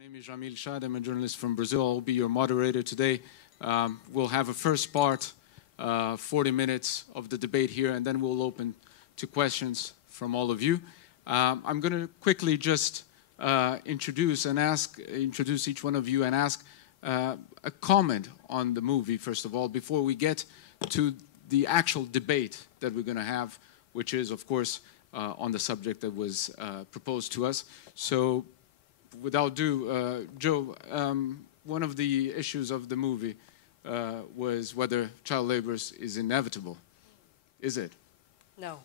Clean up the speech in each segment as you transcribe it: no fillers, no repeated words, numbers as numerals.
My name is Jamil Chade. I'm a journalist from Brazil. I'll be your moderator today. We'll have a first part, 40 minutes of the debate here, and then we'll open to questions from all of you. I'm going to quickly just introduce each one of you and ask a comment on the movie, first of all, before we get to the actual debate that we're going to have, which is, of course, on the subject that was proposed to us. So, without ado, Joe, one of the issues of the movie was whether child labor is inevitable. Is it? No,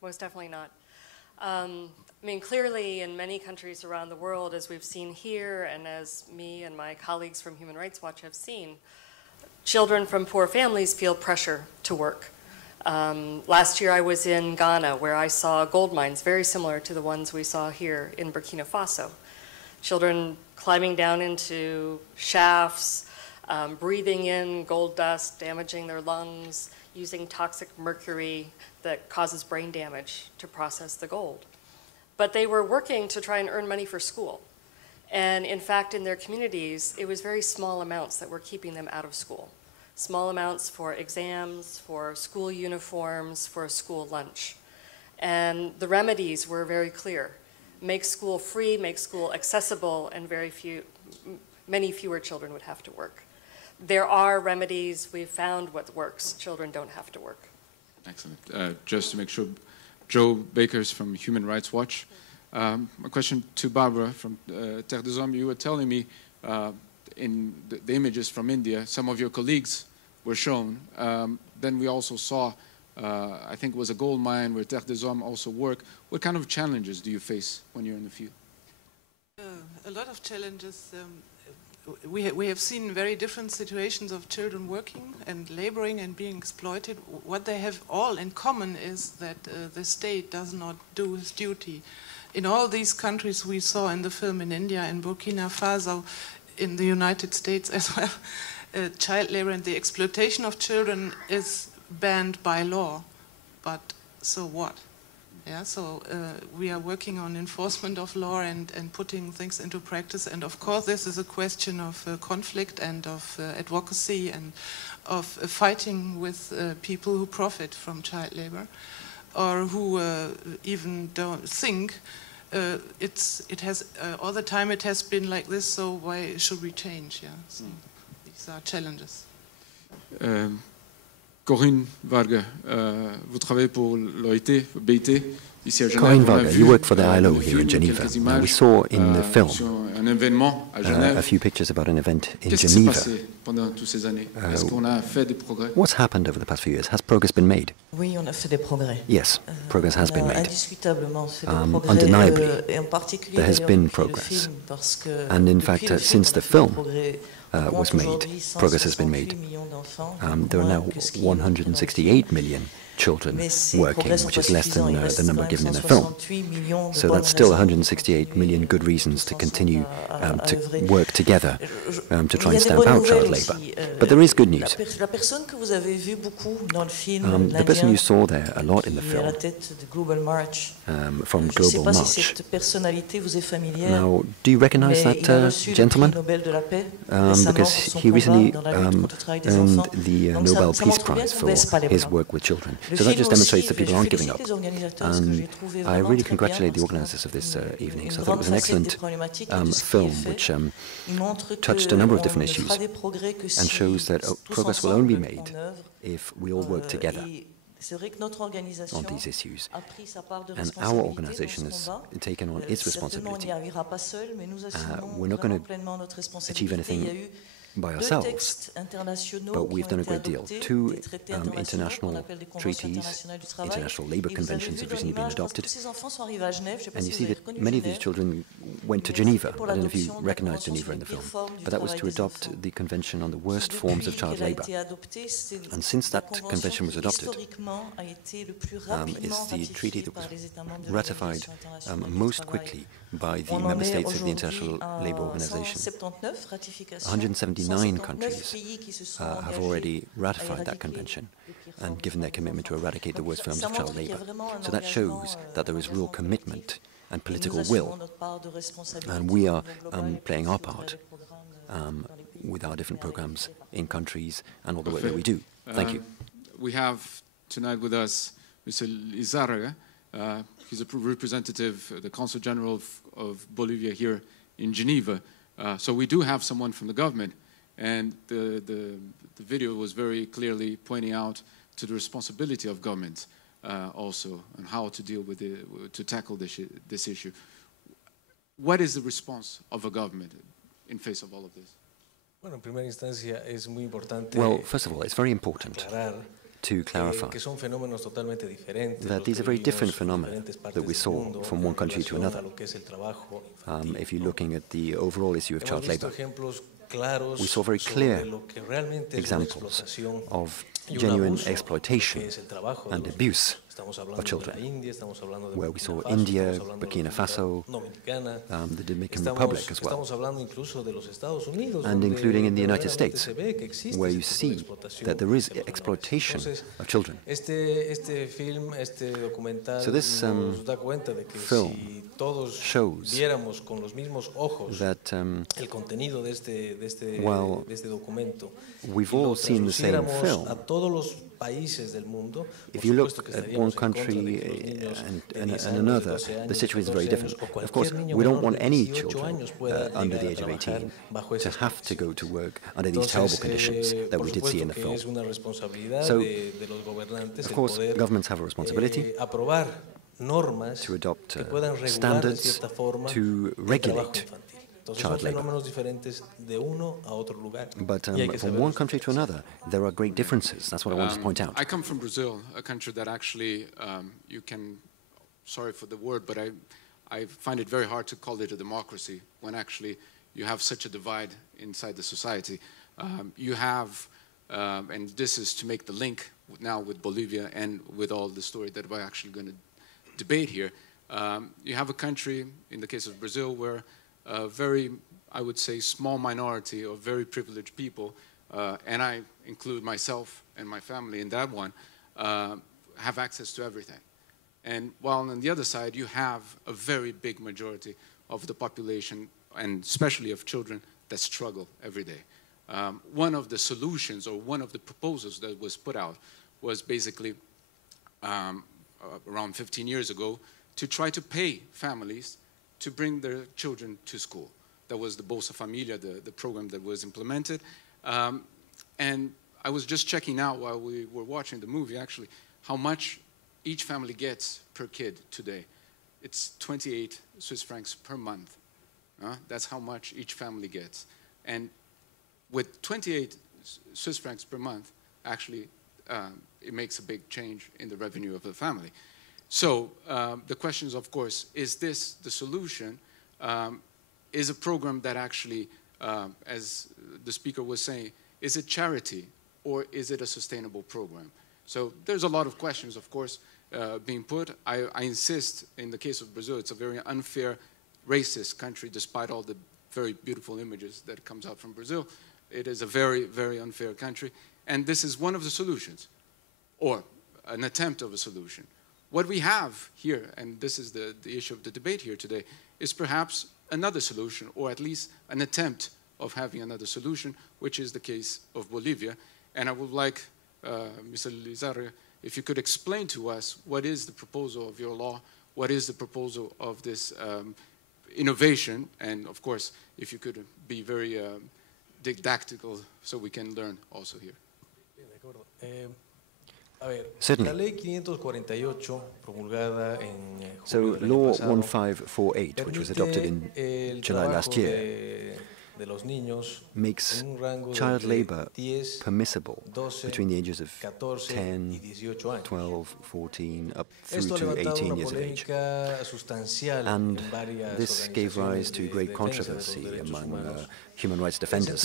most definitely not. I mean, clearly in many countries around the world, as we've seen here and as me and my colleagues from Human Rights Watch have seen, children from poor families feel pressure to work. Last year I was in Ghana where I saw gold mines very similar to the ones we saw here in Burkina Faso. Children climbing down into shafts, breathing in gold dust, damaging their lungs, using toxic mercury that causes brain damage to process the gold. But they were working to try and earn money for school. And in fact, in their communities, it was very small amounts that were keeping them out of school. Small amounts for exams, for school uniforms, for school lunch. And the remedies were very clear. Make school free, make school accessible, and many fewer children would have to work. There are remedies. We've found what works. Children don't have to work. Excellent. Just to make sure, Joe Becker from Human Rights Watch. A question to Barbara from Terre des Hommes. You were telling me in the images from India, some of your colleagues were shown. Then we also saw, I think it was a gold mine where Terre des Hommes also work. What kind of challenges do you face when you're in the field? A lot of challenges. We have seen very different situations of children working and laboring and being exploited. What they have all in common is that the state does not do its duty. In all these countries we saw in the film, in India, in Burkina Faso, in the United States as well, child labor and the exploitation of children is banned by law. But so what? Yeah, so we are working on enforcement of law and putting things into practice. And of course, this is a question of conflict and of advocacy and of fighting with people who profit from child labor or who even don't think it has all the time it has been like this. So why should we change? Yeah, so these are challenges. Corinne, Vargha, vous travaillez pour l'OIT, BIT, ici à Genève. Corinne, Vargha, you work for the ILO here in Geneva. We saw in the film a few pictures about an event in Geneva. What's happened over the past few years? Has progress been made? Yes, progress has been made. Undeniably, there has been progress. And in fact, since the film was made, progress has been made. There are now 168 million children working, which is less than the number given in the film. So that's still 168 million good reasons to continue to work together to try and stamp out child labour. But there is good news. The person you saw there a lot in the film from Global March. Now, do you recognize that gentleman? Because he recently earned the Nobel Peace Prize for his work with children. So that just demonstrates that people aren't giving up. And I really congratulate the organisers of this evening. So I thought it was an excellent film which touched a number of different issues and shows that progress will only be made if we all work together on these issues. And our organisation has taken on its responsibility. We're not going to achieve anything by ourselves, but we've done a great deal. 2 international treaties, international labour conventions have recently been adopted. And you see that many of these children went to Geneva. I don't know if you recognize Geneva in the film, but that was to adopt the Convention on the Worst Forms of Child Labour. And since that convention was adopted, it's the treaty that was ratified most quickly by the member states of the International Labour Organization. 179 countries have already ratified that convention and given their commitment to eradicate the worst forms of child labour. So that shows that there is real commitment and political will. And we are playing our part with our different programs in countries and all the work that we do. Thank you. We have tonight with us Mr. Vargha. He's a representative, the Consul General of Bolivia here in Geneva. So we do have someone from the government, and the video was very clearly pointing out to the responsibility of government also, and how to deal with to tackle this issue. What is the response of a government in face of all of this? Well, first of all, it's very important to clarify that these are very different phenomena that we saw from one country to another. If you're looking at the overall issue of child labor, we saw very clear examples of genuine exploitation and abuse of children, where we saw India, Burkina Faso, the Dominican Republic as well, and including in the United States, where you see that there is exploitation of children. So this film shows that while we've all seen the same film, if you look at one country and another, the situation is very different. Of course, we don't want any children under the age of 18 to have to go to work under these terrible conditions that we did see in the film. So, of course, governments have a responliability to adopt standards to regulate child labor. But from one country to another, there are great differences. That's what I want to point out. I come from Brazil, a country that actually, you can, sorry for the word, but I find it very hard to call it a democracy when actually you have such a divide inside the society. You have, and this is to make the link now with Bolivia and with all the story that we're actually going to debate here. You have a country, in the case of Brazil, where a very, I would say, small minority of very privileged people, and I include myself and my family in that one, have access to everything. And while on the other side, you have a very big majority of the population, and especially of children, that struggle every day. One of the solutions, or one of the proposals that was put out, was basically around 15 years ago, to try to pay families to bring their children to school. That was the Bolsa Familia, the program that was implemented. And I was just checking out while we were watching the movie, actually, how much each family gets per kid today. It's 28 Swiss francs per month. That's how much each family gets. And with 28 Swiss francs per month, actually, it makes a big change in the revenue of the family. So the question is, of course, is this the solution? Is a program that actually, as the speaker was saying, is it charity or is it a sustainable program? So there's a lot of questions, of course, being put. I insist, in the case of Brazil, it's a very unfair, racist country, despite all the very beautiful images that comes out from Brazil. It is a very, very unfair country. And this is one of the solutions, or an attempt of a solution. What we have here, and this is the issue of the debate here today, is perhaps another solution, or at least an attempt of having another solution, which is the case of Bolivia. And I would like, Mr. Vargha, if you could explain to us what is the proposal of your law, what is the proposal of this innovation, and of course, if you could be very didactical so we can learn also here. Certainly. So Law 1548, which was adopted in July last year, makes child labor permissible between the ages of 10, 12, 14, up through to 18 years of age. And this gave rise to great controversy among human rights defenders,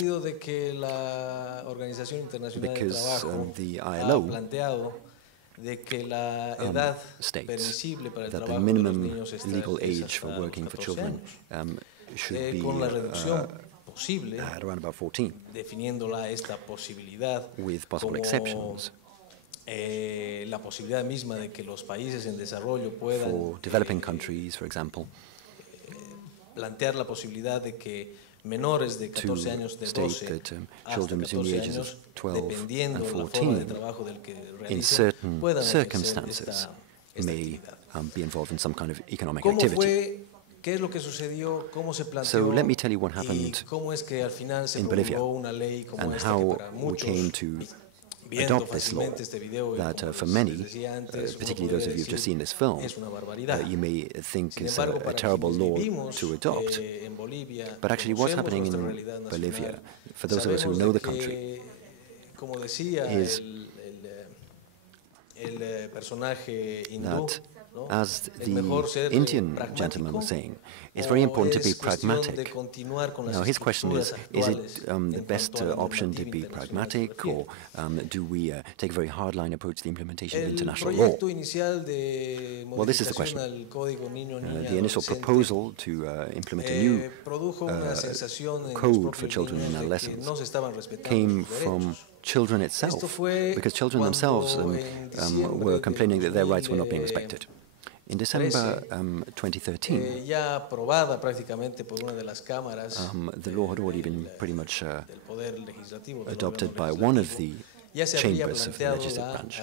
because the ILO states that the minimum legal age for working for children should be at around about 14, with possible exceptions. la posibilidad misma de que los países en desarrollo puedan for developing countries, for example, plantear la posibilidad de que menores de 14 años, de 12 hasta 14 años, dependiendo de la forma de trabajo del que realicen, puedan circumstances may be involved in some kind of economic ¿Cómo activity. fue? ¿Qué es lo que sucedió? ¿Cómo se planteó? So let me tell you what happened ¿Cómo es que al final se in Bolivia promulgó una ley como and esta que how para we muchos, came to viendo adopt this law, fácilmente este video, that for como many, les decía antes, particularly those of you who've just seen this film, es una barbaridad. you may think Sin it's embargo, a para terrible quienes law vivimos, to adopt, en Bolivia, but actually what's conocemos happening nuestra in realidad nacional, Bolivia, for those of us who sabemos know de the country, como decía is el personaje hindú, that, ¿no? as Es mejor the ser Indian pragmático, gentleman was saying, it's o very important to be es cuestión de pragmatic. continuar con las Now, his question is estructuras it actuales the en best cuanto a la option to normativa be internacional se pragmatic, or refiere? do we take a very hardline approach to the implementation of El international law? proyecto inicial de Well, this is the modificación question. al código niño niña The initial adolescente, proposal to implement a new produjo una sensación en los code for propios children niños and de que adolescents no se estaban respetando came sus from derechos. children Esto itself, fue because children themselves cuando en diciembre were del complaining that their rights were not being 2013, respected. In December 2013, ya aprobada prácticamente por una de las cámaras the law had already been pretty much del poder legislativo, del adopted órgano by one of legislativo, the ya se había chambers of the planteado legislative la branch,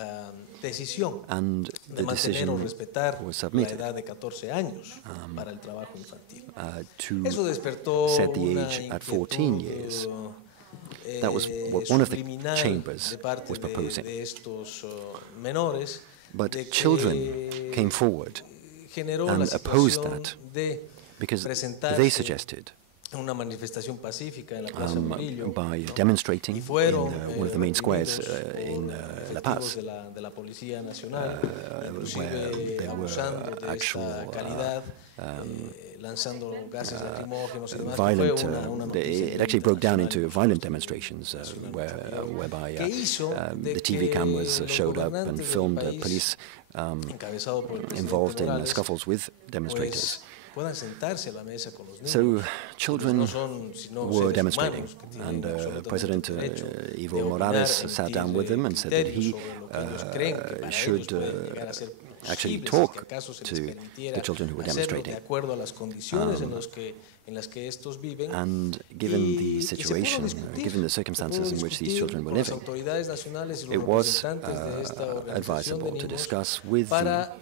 decisión and de the mantener o decision respetar was la submitted edad de 14 años para el trabajo infantil. to Eso despertó set the una age at 14 inquietud, years. That was what one of the subliminal chambers de parte was proposing. de estos menores, But de que children came forward generó and la opposed situación that de because presentarse they suggested, una manifestación pacífica en la Plaza Murillo, by demonstrating y in fueron one of the main squares reprimidos in por La efectivos Paz, de la Policía Nacional, where inclusive there abusando were de actual esta calidad, lanzando gases lacrimógenos y demás. violent, Fue una noticia it actually broke down into internacional violent demonstrations whereby que hizo de the TV que cameras los showed up gobernantes and del filmed país, police encabezado por el presidente involved in Morales, scuffles with demonstrators. pues, puedan sentarse a la mesa con los niños. So children No son sino were seres demonstrating, humanos que tienen and absolutamente President derecho de Evo opinar, Morales emitir sat down with them and said that he criterios sobre lo que ellos creen que para should ellos pueden llegar a ser actually posibles, talk si acaso se les to permitiera the children who were hacerlo demonstrating. de acuerdo a las condiciones en las que estos viven. And given Y the se pudo situation, discutir, given the se pudo circumstances in which these discutir children were con las living, autoridades nacionales y los it was representantes de esta organización de advisable to niños discuss with the para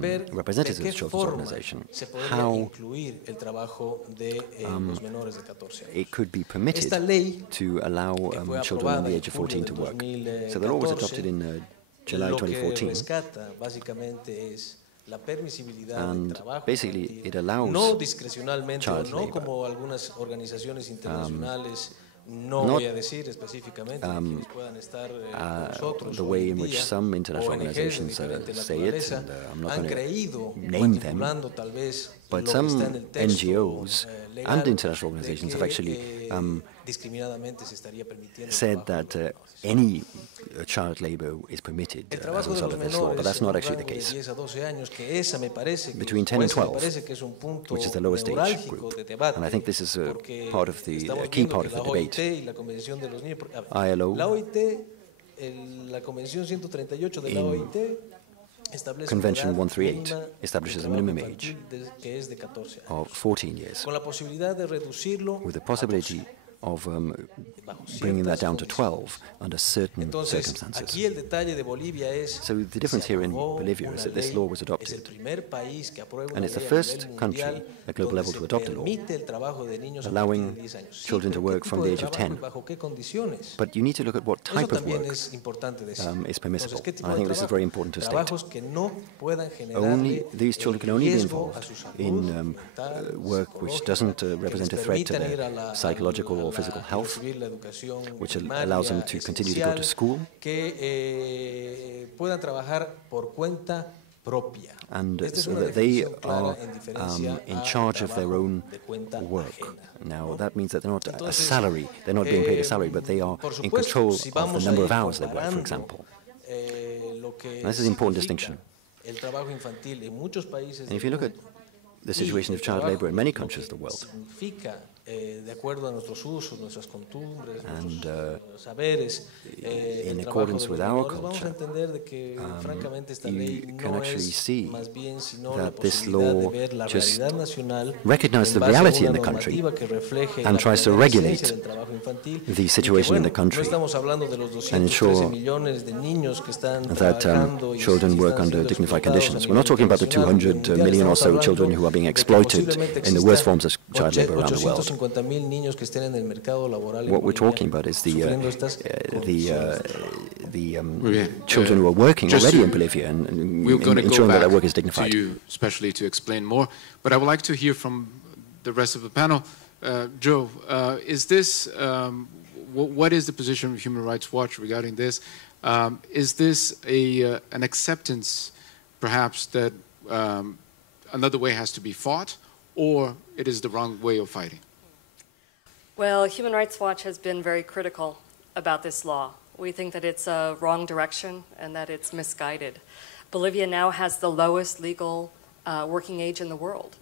ver representatives de of the qué children's forma organization se podría how incluir el trabajo de los menores de 14 años. it could be permitted Esta ley to allow fue children under aprobada the en age of julio 14 to del work. 2014, So the law was adopted in July lo que 2014. rescata básicamente es la permisibilidad And del trabajo basically infantil, it allows no discrecionalmente o child no labor. como algunas organizaciones internacionales, no not, voy a decir específicamente quienes puedan estar con nosotros the hoy way en in which día, some international ONGs de organizations diferente say it, naturaleza, and I'm not han going creído, to name them, manipulando tal vez but lo que está some en el texto NGOs legal, and international de organizations que, have actually discriminadamente se estaría permitiendo el said trabajo that de any child labor is permitted el as a trabajo de result los of this law, but menores that's en not un actually the rango de case. 10 a 12 años, que esa me parece que, Between 10 and 12, me parece que es un punto which is the lowest age neurálgico group, de debate, and I think this is a porque part of the estamos key viendo part que of the la debate. OIT y la Convención de los Niños, ILO, la OIT, la Convención 138 de la in OIT establece Convention una edad 138 mínima establishes de a minimum trabajo age infantil que es de 14 años, of 14 years, con la posibilidad de reducirlo with the a possibility 12. of Bajo bringing that ciertas down to condiciones. 12 under certain Entonces, circumstances. aquí el detalle de Bolivia es So the difference se here in aprobó Bolivia una is that this ley, law was es el adopted, primer país que aprueba and una it's the ley a first nivel country mundial at global donde level se to adopt a law permite el trabajo de niños a allowing partir de 10 años. Sí, children to pero ¿qué work from tipo the de age of trabajo 10. y bajo qué condiciones? But you need to look at what Eso type of también work es importante decir. is permissible. Entonces, ¿qué tipo I de think this is trabajo? very important to state. Trabajos que no puedan Only generarle these children can only be riesgo a involved su salud in mental, work which psicológica, doesn't que represent les a threat to permitan ir their a la- psychological a or la- physical a health, recibir la educación which primaria, allows them to continue to go to esencial, school, que puedan trabajar por cuenta propia. and Esta es so una that they definición clara are en diferencia in a charge of their trabajo own de cuenta work. ajena, Now, ¿no? that means that they're not a Entonces, salary, they're not being paid a salary, but they are por in supuesto, control si of the vamos number a of ir hours they work, for comparando, example. Lo que Now, this is an important significa distinction. el trabajo infantil en muchos países And if you look at the situation of child labor in many countries of the world, significa de acuerdo a nuestros usos, nuestras costumbres, nuestros saberes, in el accordance with our vamos a culture, entender de que francamente esta ley you can no actually es see más bien sino la that this posibilidad de law ver la just realidad nacional recognizes the en base a reality una in the country normativa que refleje and la tries to prevalecencia regulate del trabajo infantil the situation in the no country estamos hablando de los and 213 ensure millones de niños que están that trabajando y children work están under siendo dignified explotados conditions. a We're not nivel talking about the internacional, 200 mundial. million or Estamos so hablando children who are being de que exploited posiblemente in the worst exista forms of child labor around the world. 850,000 niños que estén en el mercado laboral en What we're Bolivia talking about is sufriendo estas children who are working already in Bolivia and ensuring that their work is dignified. To you, especially to explain more, but I would like to hear from the rest of the panel. Joe, is this what is the position of Human Rights Watch regarding this? Is this an acceptance, perhaps, that another way has to be fought, or it is the wrong way of fighting? Well, Human Rights Watch has been very critical about this law. We think that it's a wrong direction and that it's misguided. Bolivia now has the lowest legal working age in the world.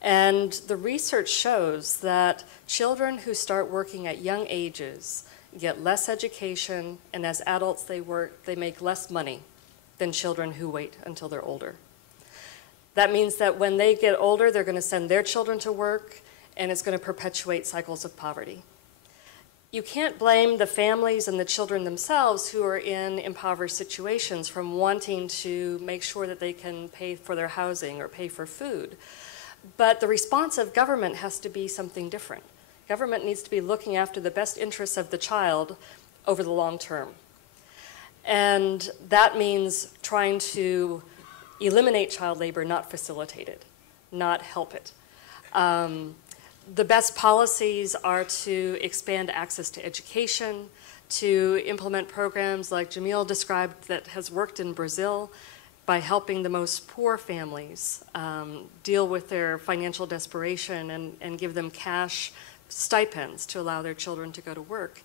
And the research shows that children who start working at young ages get less education, and as adults they make less money than children who wait until they're older. That means that when they get older, they're going to send their children to work, and it's going to perpetuate cycles of poverty. You can't blame the families and the children themselves who are in impoverished situations from wanting to make sure that they can pay for their housing or pay for food. But the response of government has to be something different. Government needs to be looking after the best interests of the child over the long term. And that means trying to eliminate child labor, not facilitate it, not help it. The best policies are to expand access to education, to implement programs like Jamil described that has worked in Brazil by helping the most poor families deal with their financial desperation and give them cash stipends to allow their children to go to work.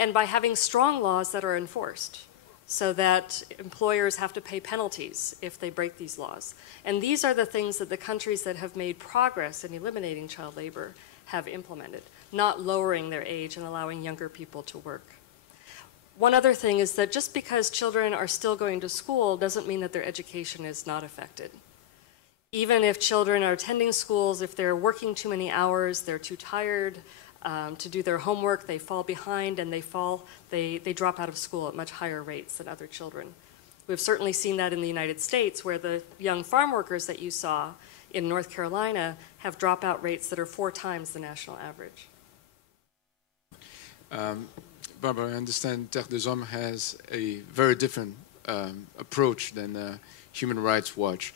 And by having strong laws that are enforced so that employers have to pay penalties if they break these laws. And these are the things that the countries that have made progress in eliminating child labor have implemented, not lowering their age and allowing younger people to work. One other thing is that just because children are still going to school doesn't mean that their education is not affected. Even if children are attending schools, if they're working too many hours, they're too tired to do their homework, they fall behind and they drop out of school at much higher rates than other children. We've certainly seen that in the United States, where the young farm workers that you saw in North Carolina have dropout rates that are 4 times the national average. Barbara, I understand Terre des Hommes has a very different approach than Human Rights Watch.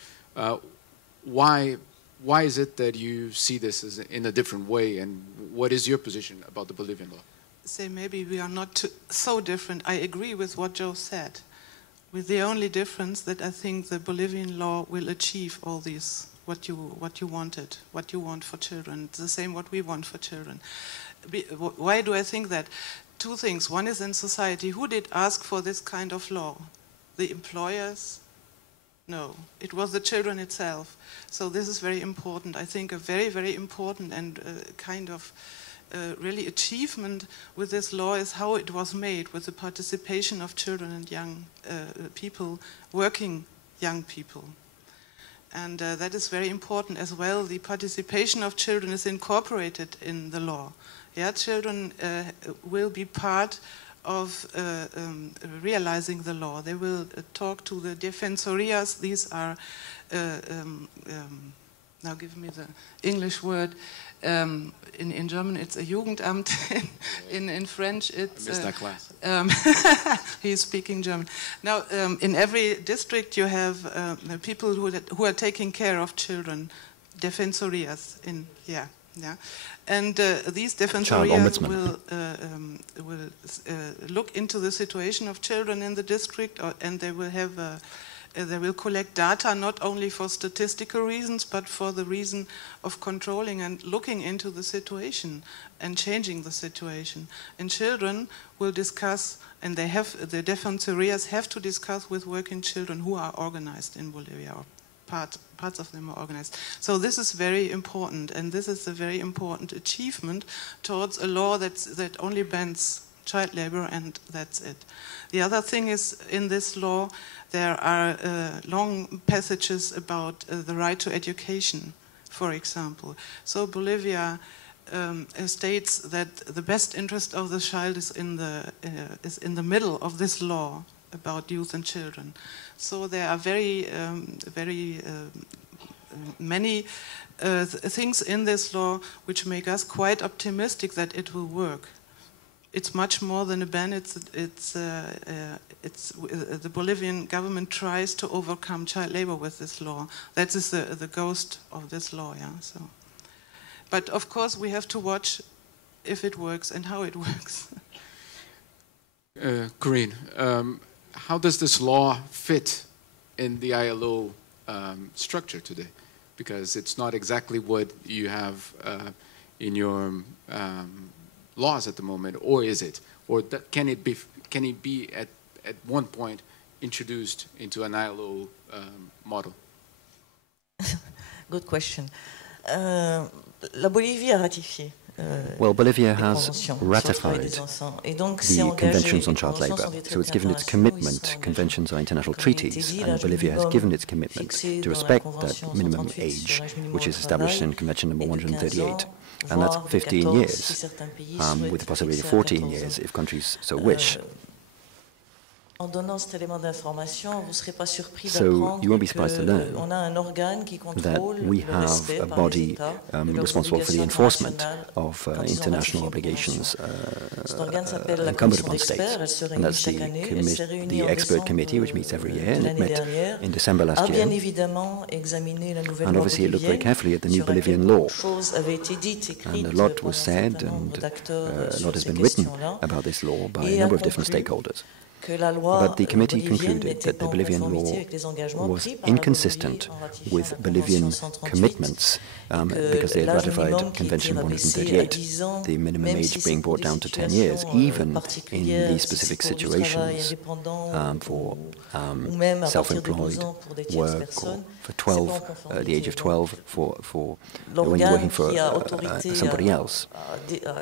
Why is it that you see this as in a different way, and what is your position about the Bolivian law? Say maybe we are not so different. I agree with what Joe said, with the only difference that I think the Bolivian law will achieve all these, what you wanted, what you want for children, the same what we want for children. Why do I think that? 2 things. One is in society, who did ask for this kind of law? The employers? No, it was the children itself. So this is very important. I think a very, very important and kind of really achievement with this law is how it was made, with the participation of children and young people, working young people. And that is very important as well. The participation of children is incorporated in the law. Yeah, children will be part of realizing the law. They will talk to the defensorias. These are, now give me the English word. In German it's a Jugendamt. in French it's... I missed that class. He's speaking German. Now, in every district you have people who are taking care of children, defensorias. And these defensorias will look into the situation of children in the district, and they will have they will collect data not only for statistical reasons, but for the reason of controlling and looking into the situation and changing the situation. And children will discuss, and the defensorias have to discuss with working children who are organized in Bolivia, parts of them are organized. So this is very important, and this is a very important achievement towards a law that only bans child labor, and that's it. The other thing is, in this law, there are long passages about the right to education, for example. So Bolivia states that the best interest of the child is in the middle of this law about youth and children. So there are very many things in this law which make us quite optimistic that it will work. It's much more than a ban. The Bolivian government tries to overcome child labor with this law. That is the ghost of this law. Yeah. So, but of course we have to watch if it works and how it works. Corinne, how does this law fit in the ILO structure today? Because it's not exactly what you have in your laws at the moment, or is it? Or can it be at one point introduced into an ILO model? Good question. La Bolivie a ratifié. Well, Bolivia has ratified the Conventions on Child Labour, so it's given its commitment, conventions are international treaties, and Bolivia has given its commitment to respect that minimum age, which is established in Convention number 138, and that's 15 years, with the possibility of 14 years if countries so wish. En donnant cet élément d'information, vous ne serez pas surpris So you won't be surprised to learn qu'on a un organe qui contrôle that we le have respect a par body les États responsible for the enforcement of international obligations incumbent upon states, and that's the expert committee which meets every year, and it met in December last year, and obviously it looked very carefully at the new Bolivian law, and a lot was said and a lot has been written about this law by a number of different stakeholders. But the committee concluded that the Bolivian law was inconsistent with Bolivian commitments because they had ratified Convention 138, the minimum age being brought down to 10 years, even in these specific situations for self-employed work, or for 12, the age of 12, for when you're working for somebody else.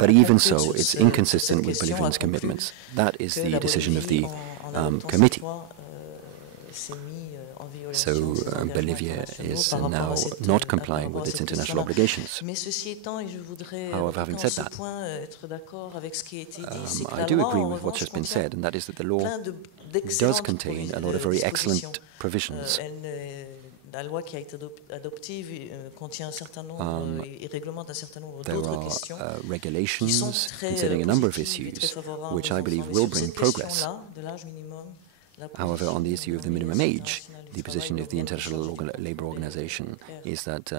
But even so, it's inconsistent with Bolivian's commitments. That is the decision of the committee. So Bolivia is now not complying with its international obligations. However, having said that, I do agree with what's just been said, and that is that the law does contain a lot of very excellent provisions. La loi qui a été adoptée contient un certain nombre et réglemente un certain nombre d'autres questions. There are regulations concerning a number of issues which I believe will bring progress. However, on the issue of the minimum age, the position of the International Labour Organization is that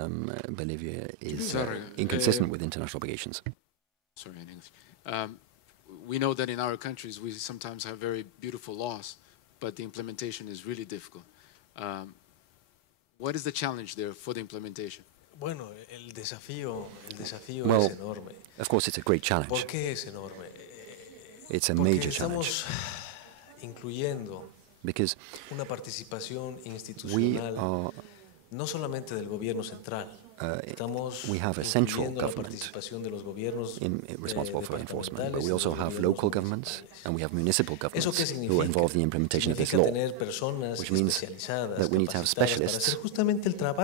Bolivia is inconsistent with international obligations. Sorry, in English. We know that in our countries we sometimes have very beautiful laws, but the implementation is really difficult. What is the challenge there for the implementation? Bueno, el desafío well, es enorme. Of course, it's a great challenge. ¿Por qué es enorme? It's a major challenge. Incluyendo because una participación institucional no solamente del gobierno central. We have a central government responsible for enforcement, but we also have local governments and we have municipal governments who are involved in the implementation of this law, which means that we need to have specialists,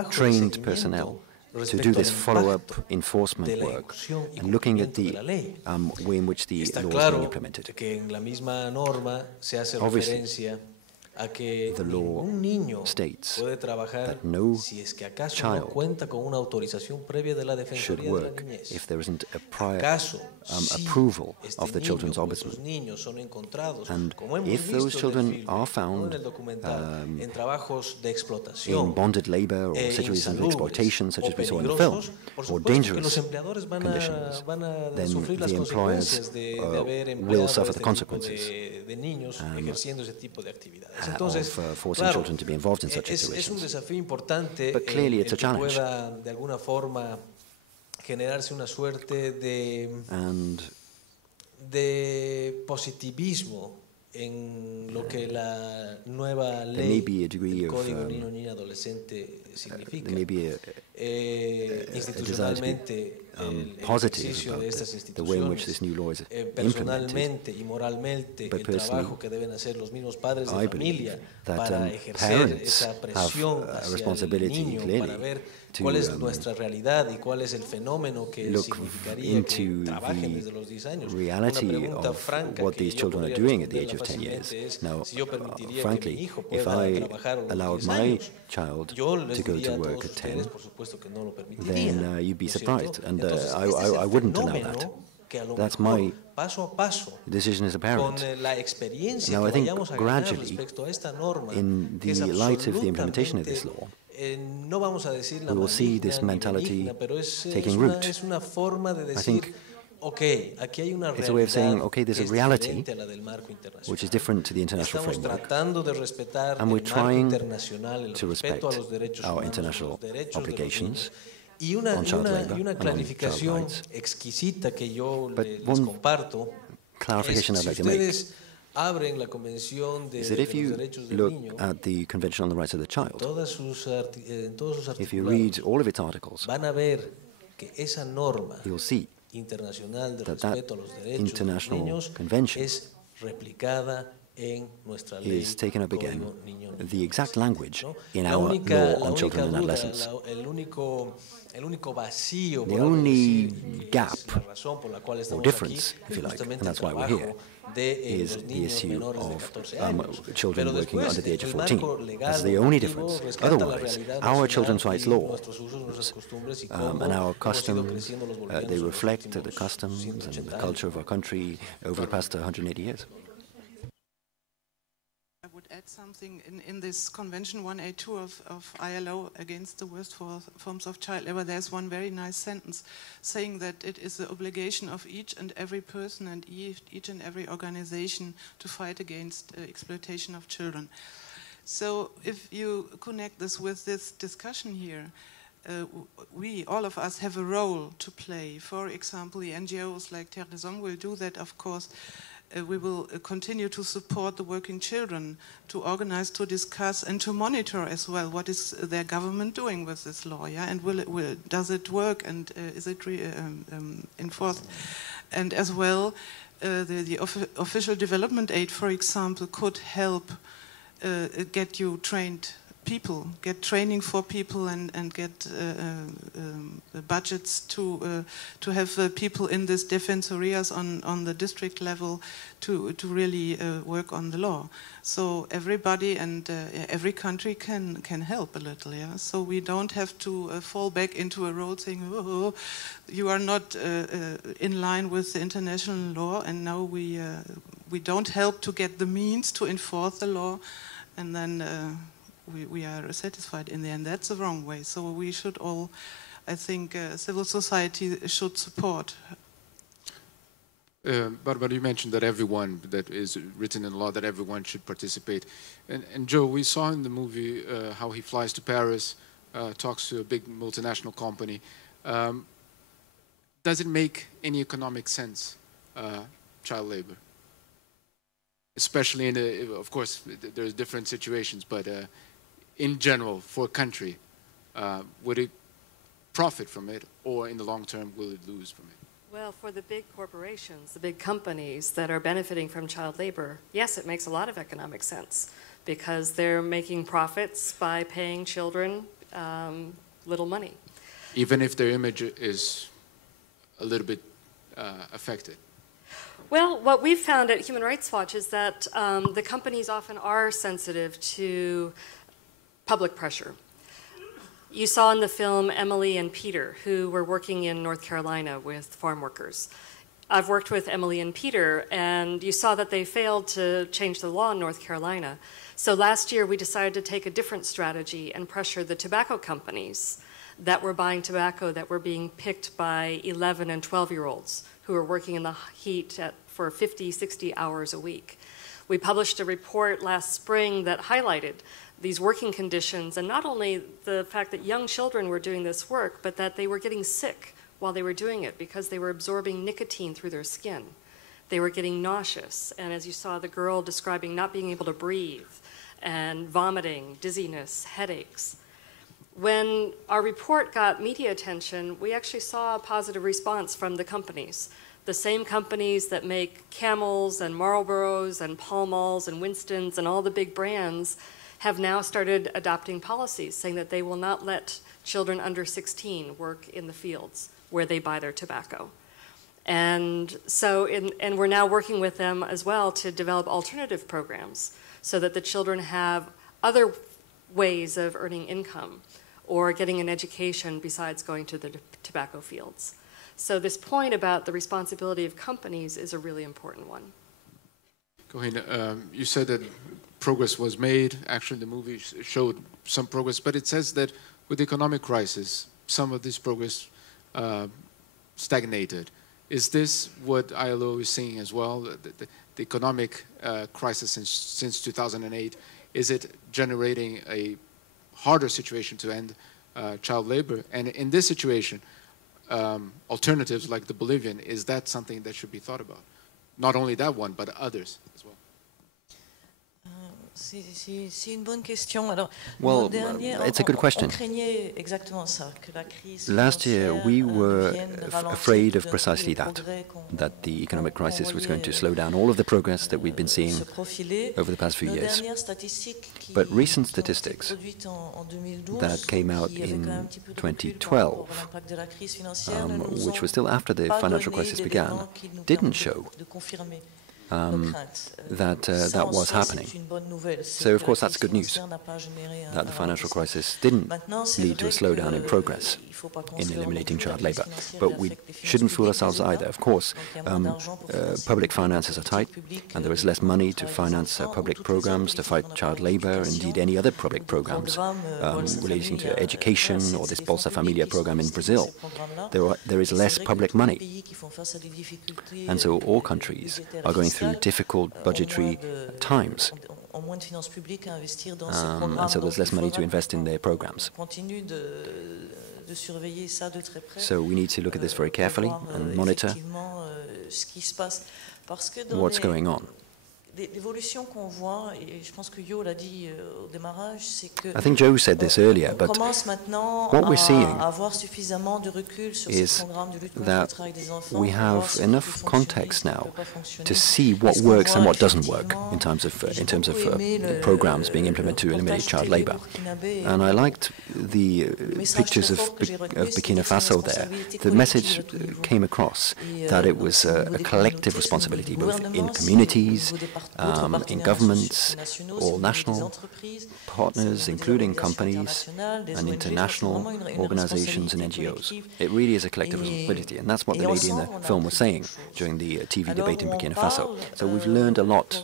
trained personnel, to do this follow-up enforcement work and looking at the way in which the law is being implemented. Obviously, the law states that no child should work if there isn't a prior approval of the children's ombudsman. And if those children are found in bonded labor or situations of exploitation, such as we saw in the film, or dangerous conditions, then the employers will suffer the consequences of forcing children to be involved in such situations. But clearly it's a challenge. And there may be a degree of significa. There may be a desire to be positive about the way in which this new law is implemented. But personally, I believe that parents have a responsibility, clearly, to look into the reality of what these children are doing at the age of 10 years. Now, frankly, if I allowed my child to go to work at 10, then you'd be surprised, and I wouldn't allow that. That's my decision as a parent. Now, I think gradually, in the light of the implementation of this law, we will see this mentality taking root. I think it's a way of saying, okay, there's a reality which is different to the international framework, and we're trying to respect our international obligations on child labor and on child rights. But one clarification I'd like to make is that if you look at the Convention on the Rights of the Child, if you read all of its articles, you'll see that international convention is taken up again, the exact language in our law on children and adolescents. The only gap, or difference, if you like, and that's why we're here, is the issue of children working under the age of 14. That's the only difference. Otherwise, our children's rights laws and our customs, they reflect the customs and the culture of our country over the past 180 years. I would add something in this Convention 182 of ILO against the worst forms of child labor. There's one very nice sentence saying that it is the obligation of each and every person and each and every organization to fight against exploitation of children. So if you connect this with this discussion here, all of us have a role to play. For example, the NGOs like Terre will do that, of course. We will continue to support the working children, to organize, to discuss, and to monitor as well what is their government doing with this law, yeah? And does it work, and is it enforced? And as well, the official development aid, for example, could help get you trained people, get training for people, and get budgets to have people in these defense areas on the district level to really work on the law. So everybody and every country can help a little, yeah. So we don't have to fall back into a role saying, oh, you are not in line with the international law, and now we don't help to get the means to enforce the law, and then we are satisfied in the end. That's the wrong way. So we should all, I think, civil society should support. But you mentioned that everyone, that is written in law, that everyone should participate. And Joe, we saw in the movie how he flies to Paris, talks to a big multinational company. Does it make any economic sense, child labor? Especially of course, there's different situations, but in general, for a country, would it profit from it, or in the long term, will it lose from it? Well, for the big corporations, the big companies that are benefiting from child labor, yes, it makes a lot of economic sense, because they're making profits by paying children little money. Even if their image is a little bit affected? Well, what we've found at Human Rights Watch is that the companies often are sensitive to public pressure. You saw in the film Emily and Peter, who were working in North Carolina with farm workers. I've worked with Emily and Peter, and you saw that they failed to change the law in North Carolina. So last year we decided to take a different strategy and pressure the tobacco companies that were buying tobacco that were being picked by 11 and 12-year-olds who were working in the heat for 50, 60 hours a week. We published a report last spring that highlighted these working conditions, and not only the fact that young children were doing this work, but that they were getting sick while they were doing it because they were absorbing nicotine through their skin. They were getting nauseous, and as you saw the girl describing not being able to breathe, and vomiting, dizziness, headaches. when our report got media attention, we actually saw a positive response from the companies. The same companies that make Camels and Marlboros and Pall Malls and Winstons and all the big brands have now started adopting policies saying that they will not let children under 16 work in the fields where they buy their tobacco. And so, and we're now working with them as well to develop alternative programs so that the children have other ways of earning income or getting an education besides going to the tobacco fields. So this point about the responsibility of companies is a really important one. Corinne, you said that progress was made. Actually, the movie showed some progress, but it says that with the economic crisis, some of this progress stagnated. Is this what ILO is seeing as well? The economic crisis since 2008, is it generating a harder situation to end child labor? And in this situation, alternatives like the Bolivian, is that something that should be thought about? Not only that one, but others as well. C'est une bonne question. Alors, well, it's a good question. Last year, we were afraid of precisely that the economic crisis was going to slow down all of the progress that we've been seeing over the past few years. But recent statistics that came out in 2012, which was still after the financial crisis began, didn't show that was happening. So, of course, that's good news, that the financial crisis didn't lead to a slowdown in progress in eliminating child labor. But we shouldn't fool ourselves either. Of course, public finances are tight, and there is less money to finance public programs to fight child labor, indeed any other public programs relating to education or this Bolsa Familia program in Brazil. There is less public money. And so all countries are going through difficult budgetary times. And so there's less money to invest in their programs. So we need to look at this very carefully and monitor what's going on. I think Joe said this earlier, but what we're seeing is that we have enough context now to see what works and what doesn't work in terms of programs being implemented to eliminate child labor. And I liked the pictures of Burkina Faso there. The message came across that it was a collective responsibility, both in communities, in governments, all national partners, including companies and international organizations and NGOs. It really is a collective responsibility, and that's what the lady in the film was saying during the TV debate in Burkina Faso. So we've learned a lot.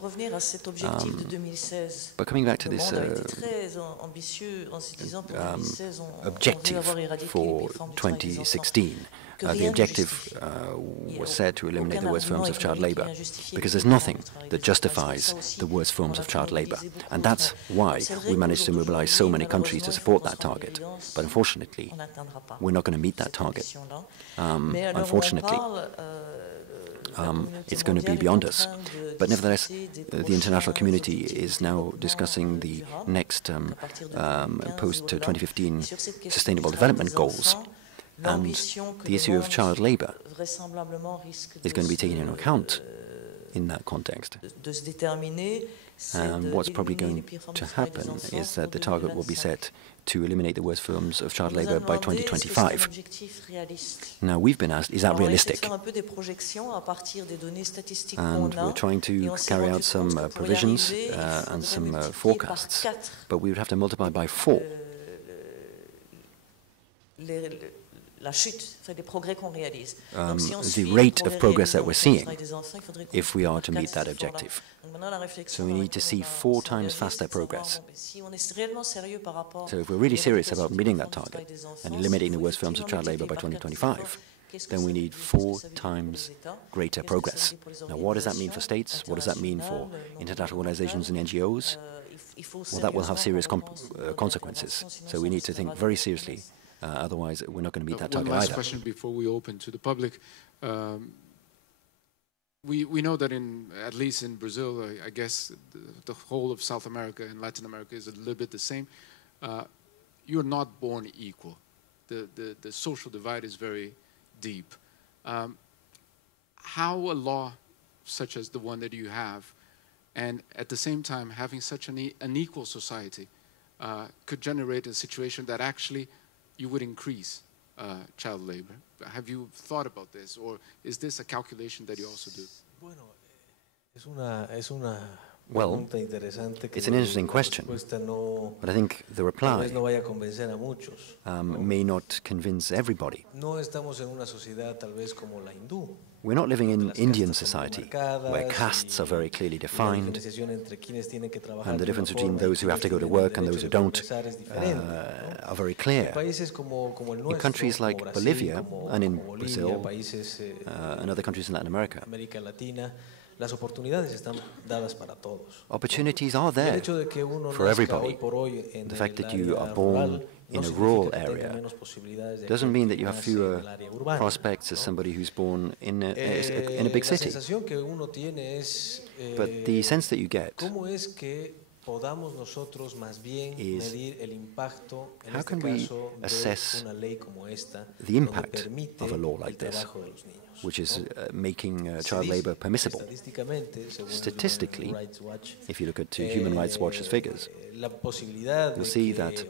But coming back to this objective for 2016, the objective was said to eliminate the worst forms of child labor, because there's nothing that justifies the worst forms of child labor. And that's why we managed to mobilize so many countries to support that target. But unfortunately, we're not going to meet that target. Unfortunately, it's going to be beyond us. But nevertheless, the international community is now discussing the next post-2015 Sustainable Development Goals. And the issue of child labor is going to be taken into account in that context. And what's probably going to happen is that the target will be set to eliminate the worst forms of child labor by 2025. Now, we've been asked, is that realistic? And we're trying to carry out some provisions and some forecasts, but we would have to multiply by 4 the rate of progress that we're seeing if we are to meet that objective. So we need to see 4 times faster progress. So if we're really serious about meeting that target and eliminating the worst forms of child labor by 2025, then we need 4 times greater progress. Now, what does that mean for states? What does that mean for international organizations and NGOs? Well, that will have serious consequences. So we need to think very seriously. Otherwise, we're not going to meet that target either. One last question before we open to the public. We know that at least in Brazil, I guess the whole of South America and Latin America is a little bit the same. you're not born equal. The social divide is very deep. How a law such as the one that you have, and at the same time having such an unequal society, could generate a situation that actually you would increase child labor. Have you thought about this, or is this a calculation that you also do? Well, it's an interesting question, but I think the reply may not convince everybody. We're not living in Indian society, where castes are very clearly defined, and the difference between those who have to go to work and those who don't are very clear. In countries like Bolivia and in Brazil and other countries in Latin America, opportunities are there for everybody. The fact that you are born in a rural area doesn't mean that you have fewer prospects as somebody who's born in a big city. But the sense that you get is, how can we assess the impact of a law like this, which is making child labor permissible? Statistically, if you look at Human Rights Watch's figures, you'll see that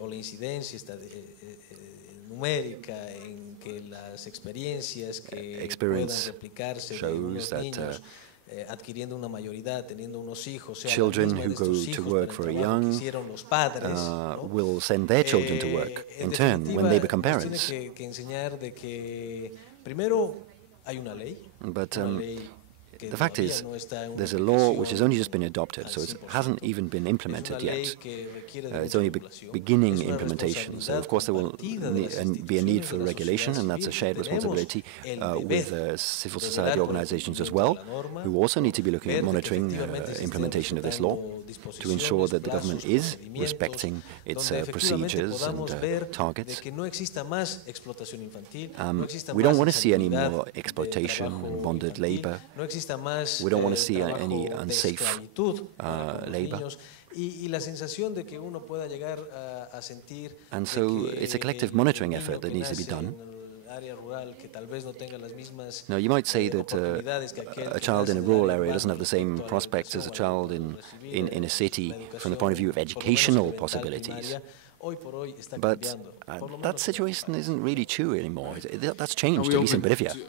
experience shows that children who go to work very young will send their children to work in turn when they become parents. But the fact is, there's a law which has only just been adopted, so it hasn't even been implemented yet. It's only beginning implementation, so of course there will be a need for regulation, and that's a shared responsibility with civil society organizations as well, who also need to be looking at monitoring implementation of this law to ensure that the government is respecting its procedures and targets. We don't want to see any more exploitation and bonded labor. We don't want to see any unsafe labor. And so it's a collective monitoring effort that needs to be done. Now, you might say that a child in a rural area doesn't have the same prospects as a child in a city from the point of view of educational possibilities. But that situation isn't really true anymore. That's changed, at least in Bolivia. So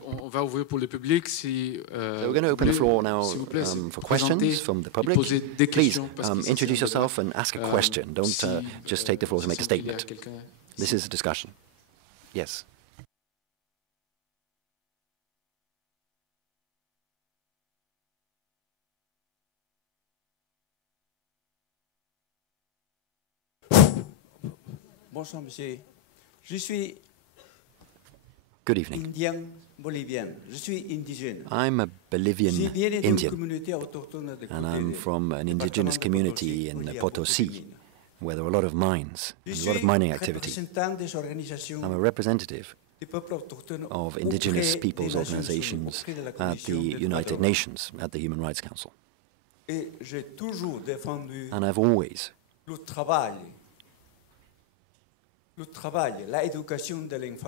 we're going to open the floor now for questions from the public. Please introduce yourself and ask a question. Don't just take the floor to make a statement. This is a discussion. Yes. Bonsoir, monsieur. Je suis Good evening. Indien Bolivian. Je suis indigène. I'm a Bolivian Indian, and I'm from an indigenous community in Potosi, where there are a lot of mines and a lot of mining activity. I'm a representative of indigenous peoples' organizations at the United Nations, at the Human Rights Council. And I've always